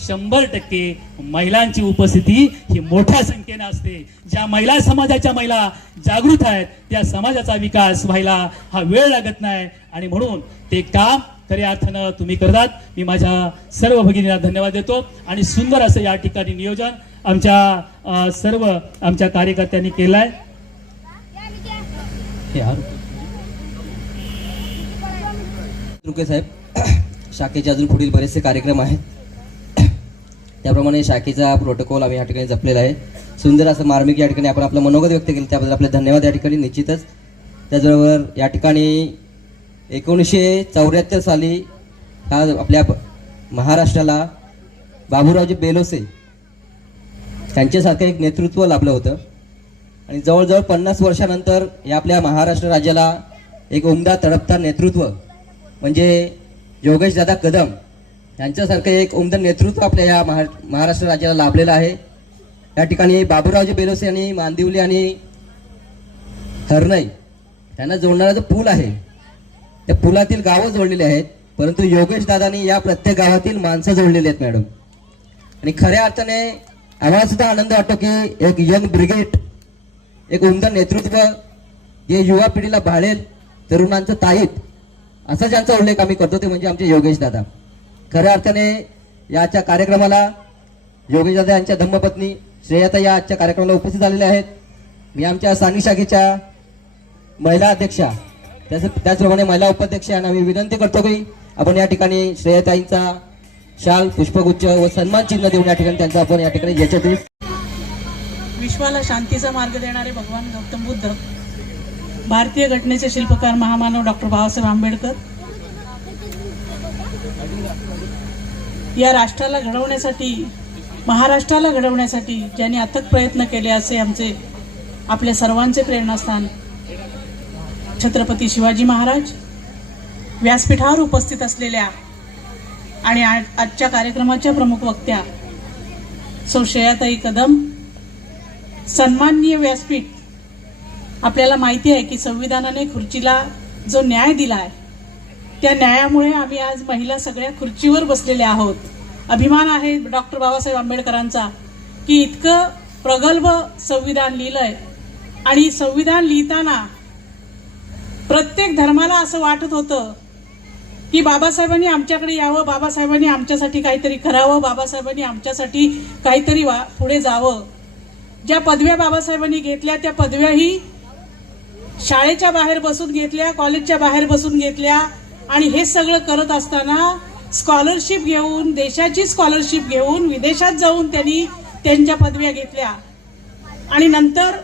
100% महिलांची उपस्थिती ही मोठ्या संख्येने असते. ज्या महिला समाजाच्या महिला जागृत आहेत त्या समाजाचा विकास व्हायला हा वेळ लागत नाही. आणि म्हणून ते काम खऱ्या अर्थानं तुम्ही करतात. मी माझ्या सर्व भगिनींना धन्यवाद देतो. आणि सुंदर असं या ठिकाणी नियोजन आमच्या सर्व आमच्या कार्यकर्त्यांनी केलंय. रुके साहेब, शाखेचे अजून पुढील बरेचसे कार्यक्रम आहेत. त्याप्रमाणे शाखेचा प्रोटोकॉल आम्ही या ठिकाणी जपलेला आहे. सुंदर असं मार्मिक या ठिकाणी आपण आपलं मनोगत व्यक्त केलं त्याबद्दल आपले धन्यवाद या ठिकाणी निश्चितच. त्याचबरोबर या ठिकाणी 1974 साली हा आपल्या महाराष्ट्राला बाबूरावजी बेलोसे त्यांच्यासारखं एक नेतृत्व लाभलं होतं. आणि जवळजवळ 50 वर्षानंतर या आपल्या महाराष्ट्र राज्याला एक उमदा तडपदार नेतृत्व म्हणजे योगेशदादा कदम यांच्यासारखं एक उमदा नेतृत्व आपल्या या महाराष्ट्र राज्याला लाभलेलं आहे. या ठिकाणी बाबूरावजी बेलोसे यांनी मांदिवली आणि हरणई त्यांना जोडणारा जो पूल आहे त्या पुलातील गावं जोडलेली आहेत, परंतु योगेश दादांनी या प्रत्येक गावातील माणसं जोडलेली आहेत मॅडम. आणि खऱ्या अर्थाने आम्हाला सुद्धा आनंद वाटतो की एक यंग ब्रिगेड, एक उमदा नेतृत्व जे युवा पिढीला भाळेल, तरुणांचं ताईत असा ज्यांचा उल्लेख आम्ही करतो ते म्हणजे आमचे योगेश दादा. खऱ्या अर्थाने याच्या कार्यक्रमाला योगेश दादा यांच्या धम्मपत्नी श्रेयाताई या आजच्या कार्यक्रमाला उपस्थित झालेल्या आहेत. मी आमच्या स्थानिक शाखेच्या महिला अध्यक्षा त्याचप्रमाणे महिला उपाध्यक्ष यांना मी विनंती करतो की आपण या ठिकाणी श्रेयाताईंचा शाल, पुष्पगुच्छ व सन्मान चिन्ह देऊन या ठिकाणी त्यांचा आपण या ठिकाणी याच्यातून विश्वाला शांतीचा मार्ग देणारे भगवान गौतम बुद्ध, भारतीय घटनेचे शिल्पकार महामानव डॉक्टर बाबासाहेब आंबेडकर या राष्ट्राला घडवण्यासाठी, महाराष्ट्राला घडवण्यासाठी ज्यांनी अथक प्रयत्न केले असे आमचे आपल्या सर्वांचे प्रेरणास्थान छत्रपती शिवाजी महाराज. व्यासपीठावर उपस्थित असलेल्या आणि आजच्या कार्यक्रमाच्या प्रमुख वक्त्या सौ श्रेयाताई कदम. सन्माननीय व्यासपीठ, आपल्याला माहिती आहे की संविधानाने खुर्चीला जो न्याय दिला आहे त्या न्यायामुळे आम्ही आज महिला सगळ्या खुर्चीवर बसलेल्या आहोत. अभिमान आहे डॉक्टर बाबासाहेब आंबेडकरांचा की इतकं प्रगल्भ संविधान लिहिलंय. आणि संविधान लिहिताना प्रत्येक धर्माला असं वाटत होतं की बाबासाहेबांनी आमच्याकडे यावं, बाबासाहेबांनी आमच्यासाठी काहीतरी करावं, बाबासाहेबांनी आमच्यासाठी काहीतरी पुढे जावं. ज्या पदव्या बाबासाहेबांनी घेतल्या त्या पदव्याही शाळेच्या बाहेर बसून घेतल्या, कॉलेजच्या बाहेर बसून घेतल्या. आणि हे सगळं करत असताना स्कॉलरशिप घेऊन, देशाची स्कॉलरशिप घेऊन विदेशात जाऊन त्यांनी त्यांच्या पदव्या घेतल्या. आणि नंतर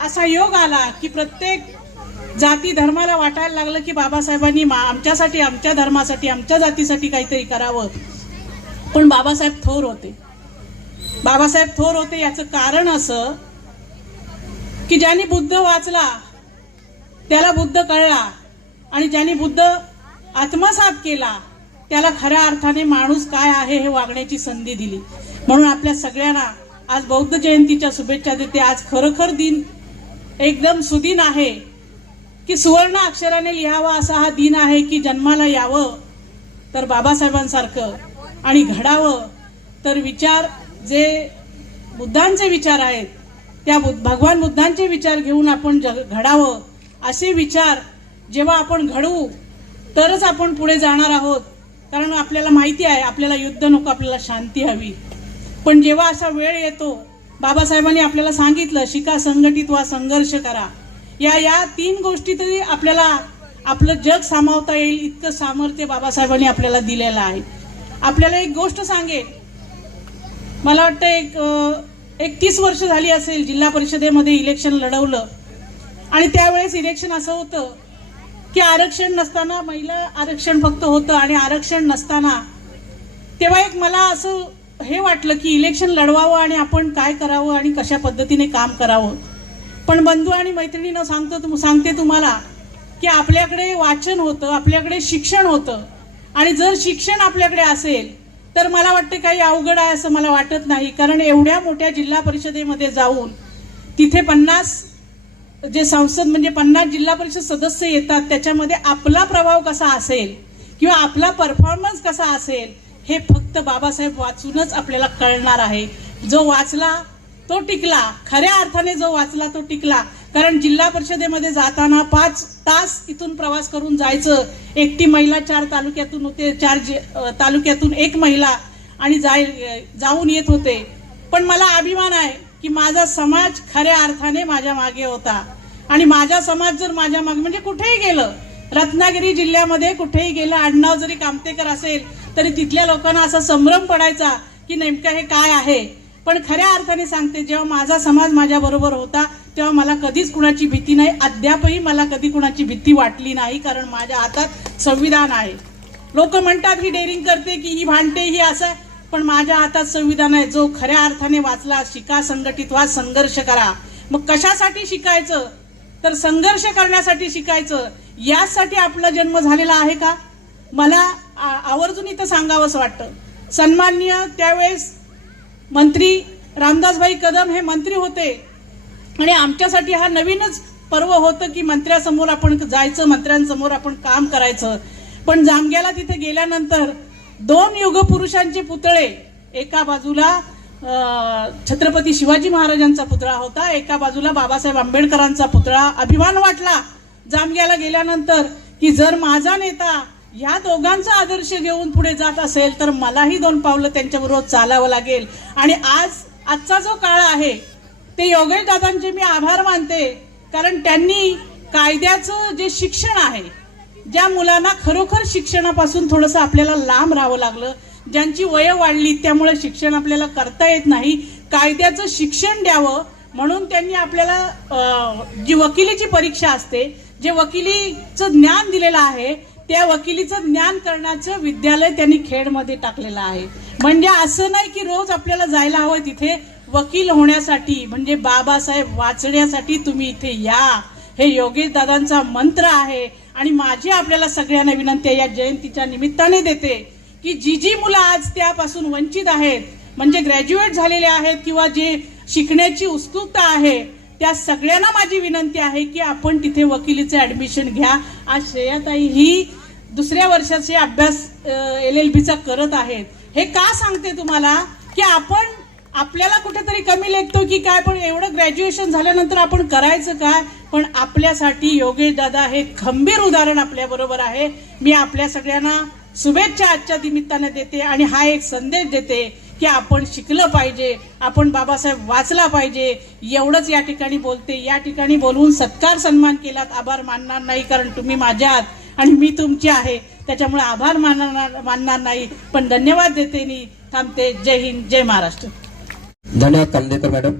असा योग आला की प्रत्येक जाती धर्माला वाटायला लागलं की बाबासाहेबांनी आमच्यासाठी, आमच्या धर्मासाठी, आमच्या जातीसाठी काहीतरी करावं. पण बाबासाहेब थोर होते. बाबासाहेब थोर होते याचं कारण असं की ज्यांनी बुद्ध वाचला त्याला बुद्ध कळला, आणि ज्यांनी बुद्ध आत्मसात केला त्याला खऱ्या अर्थाने माणूस काय आहे हे वागण्याची संधी दिली. म्हणून आपल्या सगळ्यांना आज बौद्ध जयंतीच्या शुभेच्छा देते. आज खरोखर दिन एकदम सुदिन आहे की सुवर्ण अक्षराने लिहावा असा हा दिन आहे की जन्माला यावं तर बाबासाहेबांसारखं आणि घडावं तर विचार जे बुद्धांचे विचार आहेत त्या भगवान बुद्धांचे विचार घेऊन आपण घडावं. असे विचार जेव्हा आपण घडवू तरच आपण पुढे जाणार आहोत. कारण आपल्याला माहिती आहे आपल्याला युद्ध नको, आपल्याला शांती हवी. पण जेव्हा असा वेळ येतो, बाबासाहेबांनी आपल्याला सांगितलं शिका, संघटित व्हा, संघर्ष करा. या तीन गोष्टी तरी आपल्याला आपलं जग सामावता येईल इतकं सामर्थ्य बाबासाहेबांनी आपल्याला दिलेलं आहे. आपल्याला एक गोष्ट सांगेन, मला वाटतं एक 30 वर्ष झाली असेल जिल्हा परिषदेमध्ये इलेक्शन लढवलं. आणि त्यावेळेस इलेक्शन असं होतं की आरक्षण नसताना, महिला आरक्षण फक्त होतं आणि आरक्षण नसताना तेव्हा एक मला असं हे वाटलं की इलेक्शन लढवावं आणि आपण काय करावं आणि कशा पद्धतीने काम करावं. पण बंधू आणि मैत्रिणींना सांगते तुम्हाला की आपल्याकडे वाचन होतं, आपल्याकडे शिक्षण होतं. आणि जर शिक्षण आपल्याकडे असेल तर मला वाटतं काही अवघड आहे असं मला वाटत नाही. कारण एवढ्या मोठ्या जिल्हा परिषदेमध्ये जाऊन तिथे 50 जे संसद म्हणजे 50 जिल्हा परिषद सदस्य येतात, त्याच्यामध्ये आपला प्रभाव कसा असेल किंवा आपला परफॉर्मन्स कसा असेल हे फक्त बाबासाहेब वाचूनच आपल्याला कळणार आहे. जो वाचला तो टिकला, खऱ्या अर्थाने जो वाचला तो टिकला. कारण जिल्हा परिषदेमध्ये जाताना 5 तास इथून प्रवास करून जायचं. एकटी महिला 4 तालुक्यातून होते, 4 तालुक्यातून एक महिला आणि जाऊन येत होते. पण मला अभिमान आहे की माझा समाज खऱ्या अर्थाने माझ्या मागे होता. आणि माझा समाज जर माझ्या मागे म्हणजे कुठेही गेलं, रत्नागिरी जिल्ह्यामध्ये कुठेही गेलं, आडनाव जरी कामतेकर असेल तरी तिथल्या लोकांना असा संभ्रम पडायचा की नेमकं हे काय आहे. पण खऱ्या अर्थाने सांगते, जेव्हा माझा समाज माझ्या बरोबर होता तेव्हा मला कधीच कुणाची भीती नाही. अद्यापही मला कधी कुणाची भीती वाटली नाही, कारण माझ्या हातात संविधान आहे. लोक म्हणतात ही डेअरिंग करते की ही भांडते ही असं, पण माझ्या हातात संविधान आहे. जो खऱ्या अर्थाने वाचला, शिका, संघटित व्हा, संघर्ष करा. मग कशासाठी शिकायचं तर संघर्ष करण्यासाठी शिकायचं. यासाठी आपला जन्म झालेला आहे का? मला आवर्जून इथं सांगावंसं वाटतं. सन्माननीय त्यावेळेस मंत्री रामदासभाई कदम हे मंत्री होते आणि आमच्यासाठी हा नवीनच पर्व होतं की मंत्र्यासमोर आपण जायचं, मंत्र्यांसमोर आपण काम करायचं. पण जामग्याला तिथे गेल्यानंतर 2 युगपुरुषांचे पुतळे, एका बाजूला छत्रपती शिवाजी महाराजांचा पुतळा होता, एका बाजूला बाबासाहेब आंबेडकरांचा पुतळा. अभिमान वाटला जामग्याला गेल्यानंतर की जर माझा नेता या दोघांचा आदर्श घेऊन पुढे जात असेल तर मलाही 2 पावलं त्यांच्याबरोबर चालावं लागेल. आणि आजचा जो काळ आहे ते योगेश दादांचे मी आभार मानते, कारण त्यांनी कायद्याचं जे शिक्षण आहे, ज्या मुलांना खरोखर शिक्षणापासून थोडंसं आपल्याला लांब राहावं लागलं, ज्यांची वय वाढली त्यामुळे शिक्षण आपल्याला करता येत नाही, कायद्याचं शिक्षण द्यावं म्हणून त्यांनी आपल्याला जी वकिलीची परीक्षा असते, जे वकिलीचं ज्ञान दिलेलं आहे, त्या वकिलीचं ज्ञान करण्याचं विद्यालय त्यांनी खेडमध्ये टाकलेलं आहे. म्हणजे असं नाही की रोज आपल्याला जायला हवं तिथे वकील होण्यासाठी, म्हणजे बाबासाहेब वाचण्यासाठी तुम्ही इथे या. हे योगेश दादांचा मंत्र आहे. आणि माझी आपल्याला सगळ्यांना विनंती आहे, या जयंतीच्या निमित्ताने देते की जी मुलं आज त्यापासून वंचित आहेत, म्हणजे ग्रॅज्युएट झालेले आहेत किंवा जे शिकण्याची उत्सुकता आहे, त्या सगळ्यांना माझी विनंती आहे की आपण तिथे वकिलीचे ऍडमिशन घ्या. आज श्रेयाताई ही 2ऱ्या वर्षाचे अभ्यास LLB चा करत आहेत. हे का सांगते तुम्हाला की आपण आपल्याला कुठेतरी कमी लेखतो की काय, पण एवढं ग्रॅज्युएशन झाल्यानंतर आपण करायचं काय. पण आपल्यासाठी योगेश दादा हे खंबीर उदाहरण आपल्या बरोबर आहे. मी आपल्या सगळ्यांना शुभेच्छा आजच्या निमित्ताने देते आणि हा एक संदेश देते की आपण शिकलं पाहिजे, आपण बाबासाहेब वाचला पाहिजे. एवढंच या ठिकाणी बोलते. या ठिकाणी बोलवून सत्कार सन्मान केलात, आभार मानणार नाही, कारण तुम्ही माझ्या आहात आणि मी तुमची आहे, त्याच्यामुळे आभार मानणार नाही, पण धन्यवाद देते मी थांबते. जय हिंद, जय महाराष्ट्र. धन्यवाद कांदेकर मॅडम.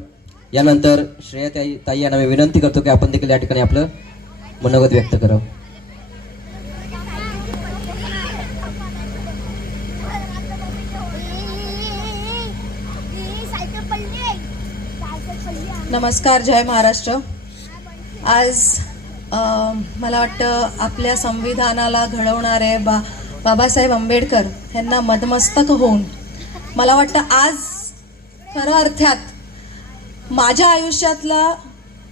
यानंतर श्रेया ताई यांना मी विनंती करतो की आपण देखील या ठिकाणी आपलं मनोगत व्यक्त करावं. नमस्कार, जय महाराष्ट्र. आज मला वाटतं आपल्या संविधानाला घडवणारे बाबासाहेब आंबेडकर यांना मदमस्तक होऊन मला वाटतं आज खऱ्या अर्थात माझ्या आयुष्यातला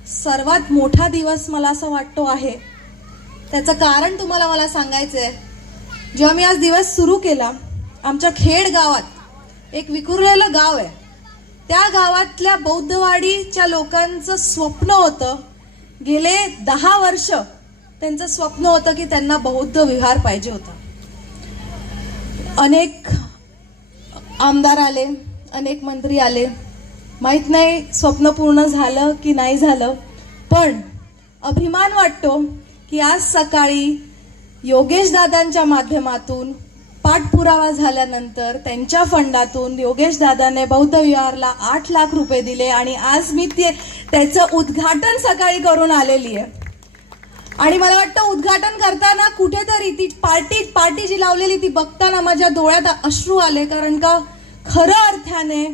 सर्वात मोठा दिवस मला असं वाटतो आहे. त्याचं कारण तुम्हाला मला सांगायचं आहे. जेव्हा मी आज दिवस सुरू केला, आमच्या खेड गावात एक विखुरलेलं गाव आहे, त्या गावातल्या बौद्धवाडीच्या लोकांचं स्वप्न होतं, गेले 10 वर्ष त्यांचं स्वप्न होतं की त्यांना बौद्ध विहार पाहिजे होता. अनेक आमदार आले, अनेक मंत्री आले, माहित नाही स्वप्न पूर्ण झालं की नाही झालं, पण अभिमान वाटतो की आज सकाळी योगेश दादांच्या माध्यमातून पाठपुरावा झाल्यानंतर त्यांच्या फंडातून योगेश दादाने बौद्ध विहारला 8 लाख रुपये दिले आणि आज मी त्याचं उद्घाटन सकाळी करून आलेली आहे. आणि मला वाटतं उद्घाटन करताना कुठेतरी ती पार्टी जी लावलेली ती बघताना माझ्या डोळ्यात अश्रू आले, कारण का खऱ्या अर्थाने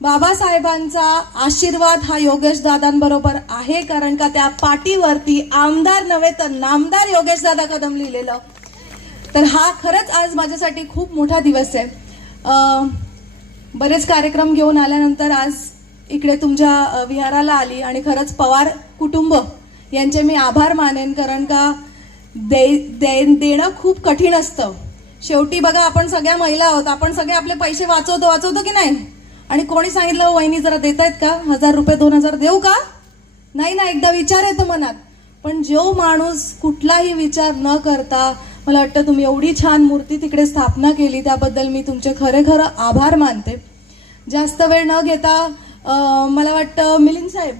बाबासाहेबांचा आशीर्वाद हा योगेश दादांबरोबर आहे, कारण का त्या पार्टीवरती आमदार नव्हे तर नामदार योगेश दादा कदम लिहिलेलं. तर हा खरंच आज माझ्यासाठी खूप मोठा दिवस आहे. बरेच कार्यक्रम घेऊन आल्यानंतर आज इकडे तुमच्या विहाराला आली आणि खरंच पवार कुटुंब यांचे मी आभार मानेन, कारण का देणं खूप कठीण असतं. शेवटी बघा, आपण सगळ्या महिला आहोत, आपण सगळे आपले पैसे वाचवतो की नाही. आणि कोणी सांगितलं वहिनी जरा देत आहेत का, 1000 रुपये 2000 देऊ का, नाही ना, एकदा विचार येतो मनात. पण जो माणूस कुठलाही विचार न करता, मला वाटतं तुम्ही एवढी छान मूर्ती तिकडे स्थापना केली, त्याबद्दल मी तुमचे खरं आभार मानते. जास्त वेळ न घेता मला वाटतं मिलिंद साहेब,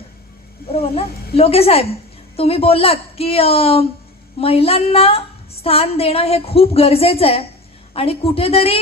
बरोबर ना, लोके साहेब, तुम्ही बोललात की महिलांना स्थान देणं हे खूप गरजेचं आहे. आणि कुठेतरी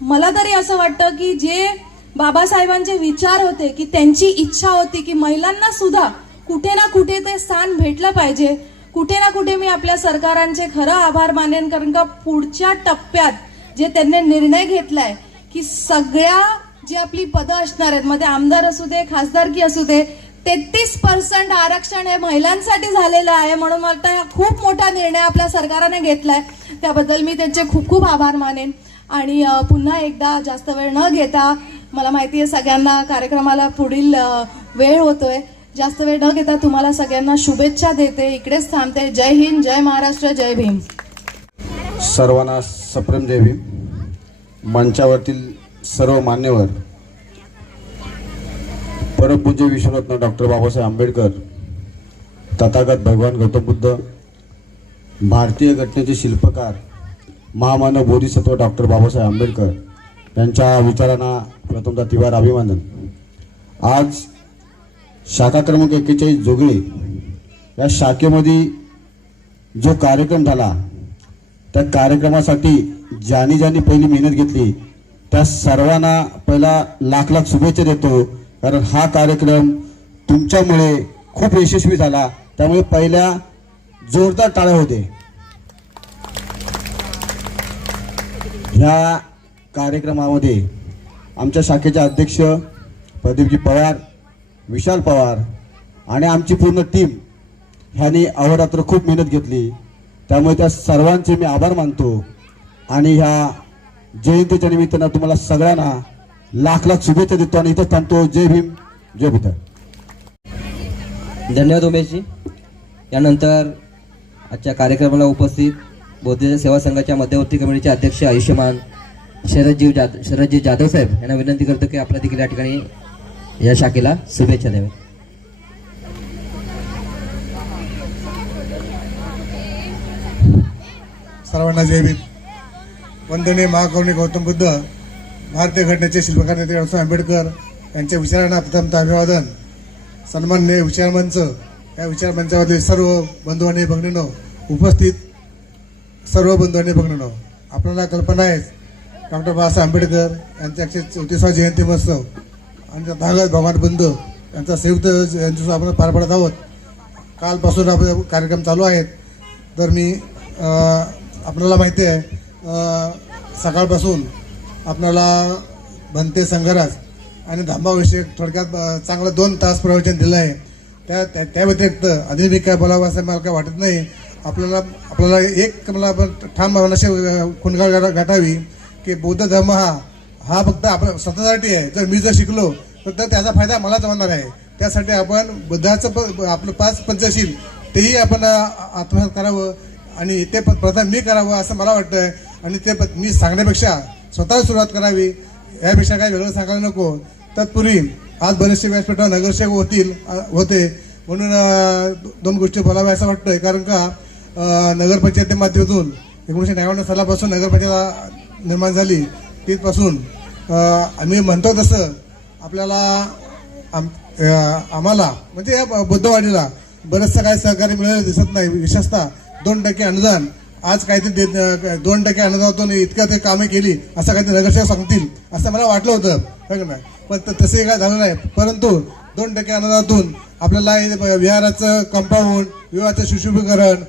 मला तरी असं वाटतं की जे बाबासाहेबांचे विचार होते, की त्यांची इच्छा होती की महिलांना सुद्धा कुठे ना कुठे ते स्थान भेटलं पाहिजे, कुठे ना कुठे मी आपल्या सरकारांचे खरं आभार मानेन, कारण का पुढच्या टप्प्यात जे त्यांनी निर्णय घेतलाय की सगळ्या जी आपली पदं असणार आहेत, मध्ये आमदार असू दे, खासदारकी असू दे, 33% आरक्षण हे महिलांसाठी झालेलं आहे. म्हणून मला वाटतं खूप मोठा निर्णय आपल्या सरकारने घेतलाय, त्याबद्दल मी त्यांचे खूप खूप आभार मानेन. आणि पुन्हा एकदा जास्त वेळ न घेता, मला माहिती आहे सगळ्यांना कार्यक्रमाला पुढील वेळ होतोय, जास्त वेळ न घेता तुम्हाला सगळ्यांना शुभेच्छा देते. इकडेच थांबते. जय हिंद, जय महाराष्ट्र, जय भीम. सर्वांना सप्रेम जय भीम. मंचावरतील सर्व मान्यवर, परमपूज्य विश्वरत्न डॉक्टर बाबासाहेब आंबेडकर, तथागत भगवान गौतम बुद्ध, भारतीय घटनेचे शिल्पकार, महामानव बोधिसत्व डॉक्टर बाबासाहेब आंबेडकर यांच्या विचारांना प्रथमतः तिवार अभिवादन. आज शाखा क्रमांक 41 जोगळे या शाखेमध्ये जो कार्यक्रम झाला, त्या कार्यक्रमासाठी ज्यांनी पहिली मेहनत घेतली त्या सर्वांना पहिला लाख लाख शुभेच्छा देतो. कारण हा कार्यक्रम तुमच्यामुळे खूप यशस्वी झाला. त्यामुळे पहिल्या जोरदार टाळ्या होते. ह्या कार्यक्रमामध्ये आमच्या शाखेचे अध्यक्ष प्रदीपजी पवार, विशाल पवार आणि आमची पूर्ण टीम ह्यांनी अहोरात्र खूप मेहनत घेतली. त्यामुळे त्या सर्वांचे मी आभार मानतो. आणि ह्या जयंतीच्या निमित्तानं तुम्हाला सगळ्यांना लाख लाख शुभेच्छा देतो आणि इथं थांबतो. जय भीम, जय बुद्ध. धन्यवाद उमेशजी. यानंतर आजच्या कार्यक्रमाला उपस्थित बौद्ध सेवा संघाच्या मध्यवर्ती कमिटीचे अध्यक्ष आयुष्यमान शरदजी जाधव साहेब यांना विनंती करतो की आपल्या देखील या ठिकाणी या शाखेला शुभेच्छा द्याव्या. सर्वांना जय भीम. वंदनीय महाकरुणी गौतम बुद्ध, भारतीय घटनेचे शिल्पकार नेते डॉक्टर आंबेडकर यांच्या विचारांना प्रथमतः अभिवादन. सन्माननीय विचारमंच, या विचारमंचावरील सर्व बंधू आणि भगिनींनो, उपस्थित सर्व बंधू आणि भगिनींनो, आपल्याला कल्पना आहे डॉक्टर बाबासाहेब आंबेडकर यांच्या 134वा जयंती महोत्सव आणि तथागत भगवान बुद्ध यांचा संयुक्त जयंती आपण पार पडत आहोत. कालपासून आपले कार्यक्रम चालू आहेत. तर मी आपल्याला माहिती आहे सकाळपासून आपल्याला भंते संघराज आणि धांबाविषयक थोडक्यात चांगलं 2 तास प्रवचन दिलं आहे. त्या व्यतिरिक्त अधिक मी काय बोलावं असं मला काय वाटत नाही. आपल्याला एक मला ठाम भावनाशी खुणगाळ गाठावी की बौद्ध धर्म हा फक्त आपल्या स्वतःसाठी आहे. जर मी शिकलो तर त्याचा फायदा मलाच होणार आहे. त्यासाठी आपण बुद्धाचं आपलं 5 पंचशील तेही आपण आत्मसात करावं आणि ते प्रथम मी करावं असं मला वाटतं. आणि ते मी सांगण्यापेक्षा स्वतः सुरुवात करावी. यापेक्षा काही वेगळं सांगायला नको. तत्पूर्वी आज बरेचसे व्यासपीठावर नगरसेवक होते म्हणून 2 गोष्टी बोलाव्या असं वाटतंय. कारण का नगरपंचायती माध्यमातून 1999 सालापासून नगरपंचायत निर्माण झाली. तिथपासून आम्ही म्हणतो तसं आपल्याला आम्हाला म्हणजे या बुद्धवाडीला बरंचसं काही सहकार्य मिळालेलं दिसत नाही. विशेषतः 2% अनुदान. आज काहीतरी 2% अनुदानातून इतकं ते कामे केली असं काहीतरी नगरसेवक सांगतील असं मला वाटलं होतं, नाही. पण तसंही काय झालं नाही. परंतु 2% अनुदानातून आपल्याला विहाराचं कंपाऊंड, विवाहाचं सुशोभीकरण,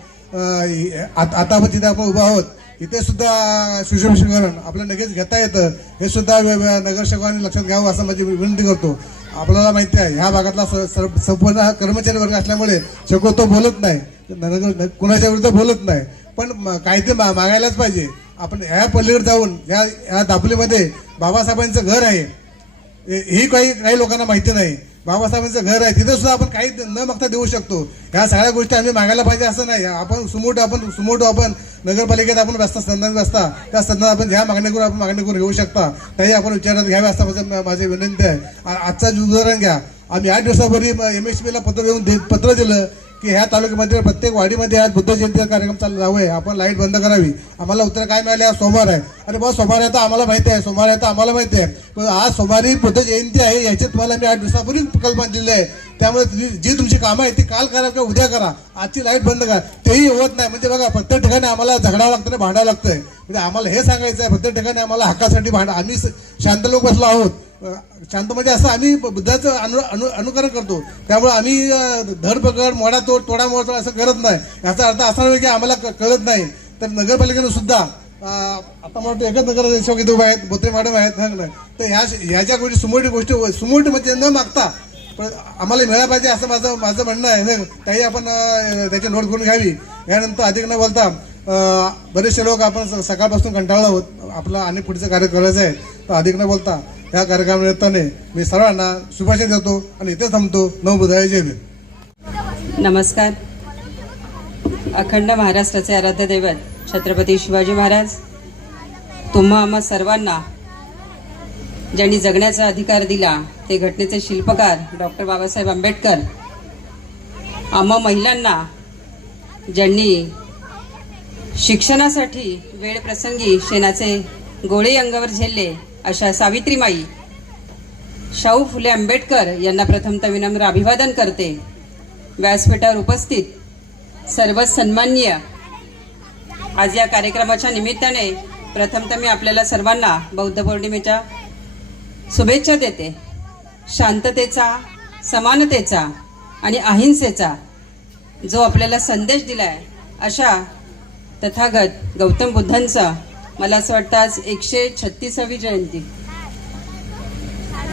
आता आपण जिथे आपण उभा आहोत इथे सुद्धा सुशोभीकरण आपल्याला लगेच घेता येतं. हे सुद्धा नगरसेवकांनी लक्षात घ्यावं असं माझी विनंती करतो. आपल्याला माहिती आहे ह्या भागातला संपूर्ण हा कर्मचारी वर्ग असल्यामुळे शक्यतो बोलत नाही, कुणाच्या विरुद्ध बोलत नाही. पण काहीतरी मागायलाच पाहिजे. आपण ह्या पलीकडे जाऊन ह्या दापोलीमध्ये बाबासाहेबांचं घर आहे ही काही लोकांना माहिती नाही. बाबासाहेबांचं घर आहे तिथे सुद्धा आपण काही न मागता देऊ शकतो. ह्या सगळ्या गोष्टी आम्ही मागायला पाहिजे असं नाही. आपण सुमोटो आपण नगरपालिकेत आपण बसता त्या सदनात आपण ह्या मागणी करून घेऊ शकता. त्याही आपण विचारात घ्यावे असं माझी विनंती आहे. आजचा उदाहरण घ्या. आम्ही 8 दिवसापूर्वी MSPला पत्र दिलं की ह्या तालुक्यामध्ये प्रत्येक वाडीमध्ये आज बुद्ध जयंतीचा कार्यक्रम चालू आहे, आपण लाईट बंद करावी. आम्हाला उत्तर काय मिळाले? आज सोमवार आहे. अरे बा सोमवार आहे तर आम्हाला माहिती आहे, सोमवार आहे तर आम्हाला माहिती आहे. पण आज सोमवारी बुद्ध जयंती आहे याची तुम्हाला मी 8 दिवसापूर्वी कल्पना दिली आहे. त्यामुळे जी तुमची कामं आहे ती काल करा किंवा उद्या करा. आजची लाईट बंद करा. तेही होत नाही. म्हणजे बघा प्रत्येक ठिकाणी आम्हाला झगडावं लागतं, भांडावं लागतंय. म्हणजे आम्हाला हे सांगायचं आहे प्रत्येक ठिकाणी आम्हाला हक्कासाठी आम्ही शांत लोक बसलो आहोत. शांत म्हणजे असं आम्ही बुद्धाचं अनुकरण करतो. त्यामुळे आम्ही धरपकड तोडा मोड असं करत नाही. याचा अर्थ असा नाही की आम्हाला कळत नाही. तर नगरपालिकेनं सुद्धा आता मला एकच नगरसेवक इथे उभे आहेत, बोत्रे मॅडम आहेत. तर ह्याच्या गोष्टी सुमोठी म्हणजे न मागता पण आम्हाला मिळायला पाहिजे असं माझं म्हणणं आहे. काही आपण त्याची नोट करून घ्यावी. यानंतर अधिक न बोलता बरेचसे लोक आपण सकाळपासून कंटाळलो आहोत. आपला आणि पुढचं कार्य करायचं आहे. तर अधिक न बोलता या कार्यक्रमानिमित्ताने मी सर्वांना शुभेच्छा देतो आणि इथे थांबतो. नव बुधाय जय भीम. नमस्कार. अखंड महाराष्ट्राचे आराध्य दैवत छत्रपती शिवाजी महाराज, तुम्हा आम्हा सर्वांना ज्यांनी जगण्याचा अधिकार दिला ते घटनेचे शिल्पकार डॉक्टर बाबासाहेब आंबेडकर, आम्हा महिलांना ज्यांनी शिक्षणासाठी वेळप्रसंगी शेणाचे गोळे अंगावर झेलले अशा सावित्रीमाई, शाहू फुले आंबेडकर यांना प्रथमतः विनम्र अभिवादन करते. व्यासपीठावर उपस्थित सर्व सन्माननीय, आज या कार्यक्रमाच्या निमित्ताने प्रथमतः मी आपल्याला सर्वांना बौद्ध पौर्णिमेच्या शुभेच्छा देते. शांततेचा, समानतेचा आणि अहिंसेचा जो आपल्याला संदेश दिलाय अशा तथागत गौतम बुद्धांचा मला असं वाटतं आज 136वी जयंती.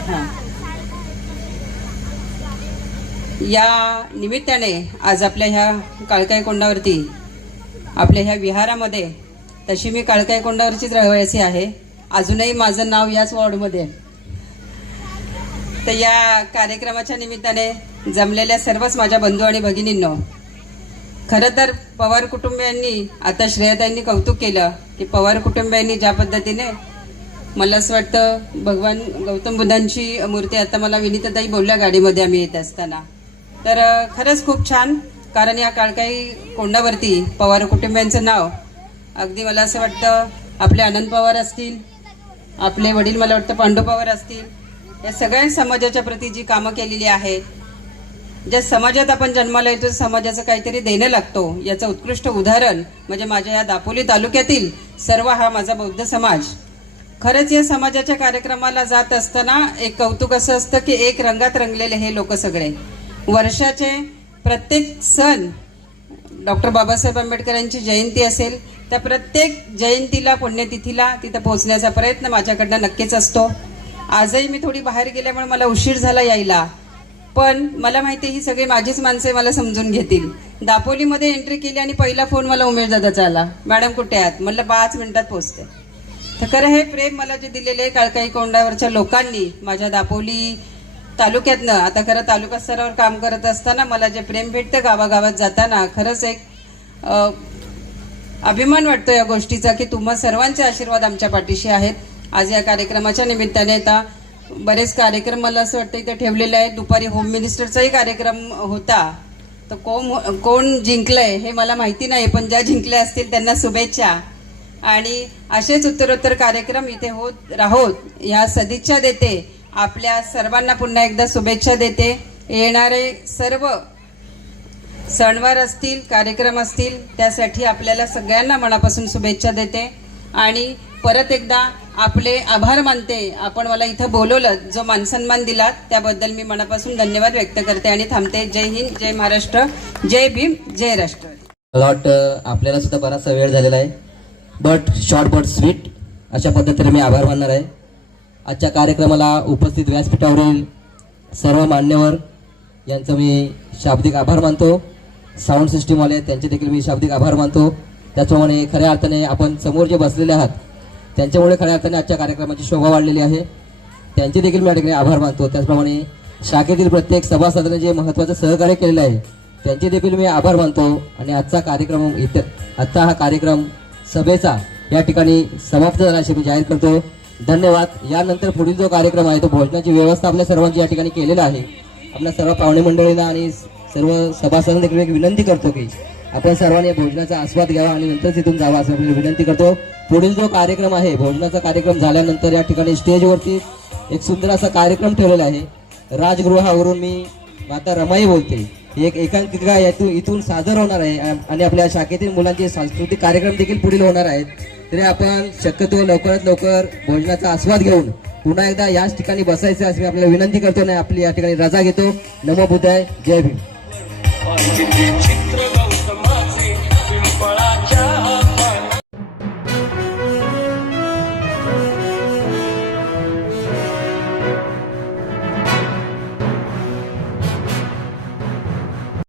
हां, या निमित्ताने आज आपल्या ह्या काळकाई कोंडावरती, आपल्या ह्या विहारामध्ये, तशी मी काळकाई कोंडावरचीच रहिवासी आहे, अजूनही माझं नाव याच वॉर्डमध्ये आहे. तर या कार्यक्रमाच्या निमित्ताने जमलेल्या सर्वच माझ्या बंधू आणि भगिनींनो, खरं तर पवार कुटुंबियांनी, आता श्रेयताईंनी कौतुक केलं की पवार कुटुंबियांनी ज्या पद्धतीने, मला असं वाटतं भगवान गौतम बुद्धांची मूर्ती, आता मला विनीताताई बोलल्या गाडीमध्ये आम्ही येत असताना, तर खरंच खूप छान. कारण या काळकाई कोंडावरती पवार कुटुंबियांचं नाव, अगदी मला असं वाटतं आपले आनंद पवार असतील, आपले वडील मला वाटतं पांडू पवार असतील, या सगळ्या समाजाच्या प्रती जी कामं केलेली आहेत, ज्या समाजात आपण जन्माला येतो समाजाचं काहीतरी देणं लागतो, याचं उत्कृष्ट उदाहरण म्हणजे माझ्या या दापोली तालुक्यातील सर्व हा माझा बौद्ध समाज. खरंच या समाजाच्या कार्यक्रमाला जात असताना एक कौतुक असं असतं की एक रंगात रंगलेले हे लोक सगळे, वर्षाचे प्रत्येक सण, डॉक्टर बाबासाहेब आंबेडकरांची जयंती असेल त्या प्रत्येक जयंतीला, पुण्यतिथीला तिथं पोहोचण्याचा प्रयत्न माझ्याकडनं नक्कीच असतो. आजही मी थोडी बाहेर गेल्यामुळे मला उशीर झाला यायला, पण मला माहिती ही सगळी माझीच माणसे मला समजून घेतील. दापोलीमध्ये एंट्री केली आणि पहिला फोन मला उमेश दादाचा आला, मॅडम कुठे आहात? म्हणलं 5 मिनिटात पोहोचते. तर खरं हे प्रेम मला जे दिलेले काळकाई कोंडावरच्या लोकांनी, माझ्या दापोली तालुक्यातनं, आता खरं तालुका स्तरावर काम करत असताना मला जे प्रेम भेटतं गावागावात जाताना, खरंच एक अभिमान वाटतो या गोष्टीचा की तुम्हा सर्वांचे आशीर्वाद आमच्या पाठीशी आहेत. आज या कार्यक्रमाच्या निमित्ताने आता बरेच कार्यक्रम मला असं वाटतं इथे ठेवलेले आहेत. दुपारी होम मिनिस्टरचाही कार्यक्रम होता, तर कोण जिंकलंय हे मला माहिती नाही, पण ज्या जिंकल्या असतील त्यांना शुभेच्छा. आणि असेच उत्तरोत्तर कार्यक्रम इथे होत राहोत या सदिच्छा देते. आपल्या सर्वांना पुन्हा एकदा शुभेच्छा देते. येणारे सर्व सणवार असतील, कार्यक्रम असतील, त्यासाठी आपल्याला सगळ्यांना मनापासून शुभेच्छा देते आणि परत एकदा आपले आभार मानते. आपण मला इथं बोलवलं, जो मानसन्मान दिला त्याबद्दल मी मनापासून धन्यवाद व्यक्त करते आणि थांबते. जय हिंद, जय महाराष्ट्र, जय भीम, जय राष्ट्र. मला वाटतं आपल्याला सुद्धा बराचसा वेळ झालेला आहे, बट शॉर्ट बट स्वीट अशा पद्धतीने मी आभार मानणार आहे. आजच्या कार्यक्रमाला उपस्थित व्यासपीठावरील सर्व मान्यवर यांचं मी शाब्दिक आभार मानतो. साऊंड सिस्टीमवाले त्यांचे देखील मी शाब्दिक आभार मानतो. त्याचप्रमाणे खऱ्या अर्थाने आपण समोर जे बसलेले आहात त्यांच्यामुळे खऱ्या अर्थाने आजच्या कार्यक्रमाची शोभा वाढलेली आहे, त्यांचे देखील मी या ठिकाणी आभार मानतो. त्याचप्रमाणे शाखेतील प्रत्येक सभासदांनी जे महत्त्वाचं सहकार्य केलेलं आहे त्यांचे देखील मी आभार मानतो. आणि आजचा हा कार्यक्रम सभेचा या ठिकाणी समाप्त झाला असे मी जाहीर करतो. धन्यवाद. यानंतर पुढील जो कार्यक्रम आहे तो भोजनाची व्यवस्था आपल्या सर्वांची या ठिकाणी केलेला आहे. आपल्या सर्व पाहुणे मंडळींना आणि सर्व सभासदांना देखील एक विनंती करतो की आपण सर्वांनी भोजनाचा आस्वाद घ्यावा आणि नंतर तिथून जावा असं मी विनंती करतो. पुढील जो कार्यक्रम आहे, भोजनाचा कार्यक्रम झाल्यानंतर या ठिकाणी स्टेजवरती एक सुंदर असा कार्यक्रम ठेवलेला आहे. राजगृहावरून मी माता रमाई बोलते. एक एकांकिका इथून सादर होणार आहे आणि आपल्या शाखेतील मुलांचे सांस्कृतिक कार्यक्रम देखील पुढील होणार आहेत. तरी आपण शक्यतो लवकरात लवकर भोजनाचा आस्वाद घेऊन पुन्हा एकदा याच ठिकाणी बसायचं अशी मी आपल्याला विनंती करतो आणि आपली या ठिकाणी रजा घेतो. नमो बुद्धाय, जय भीम.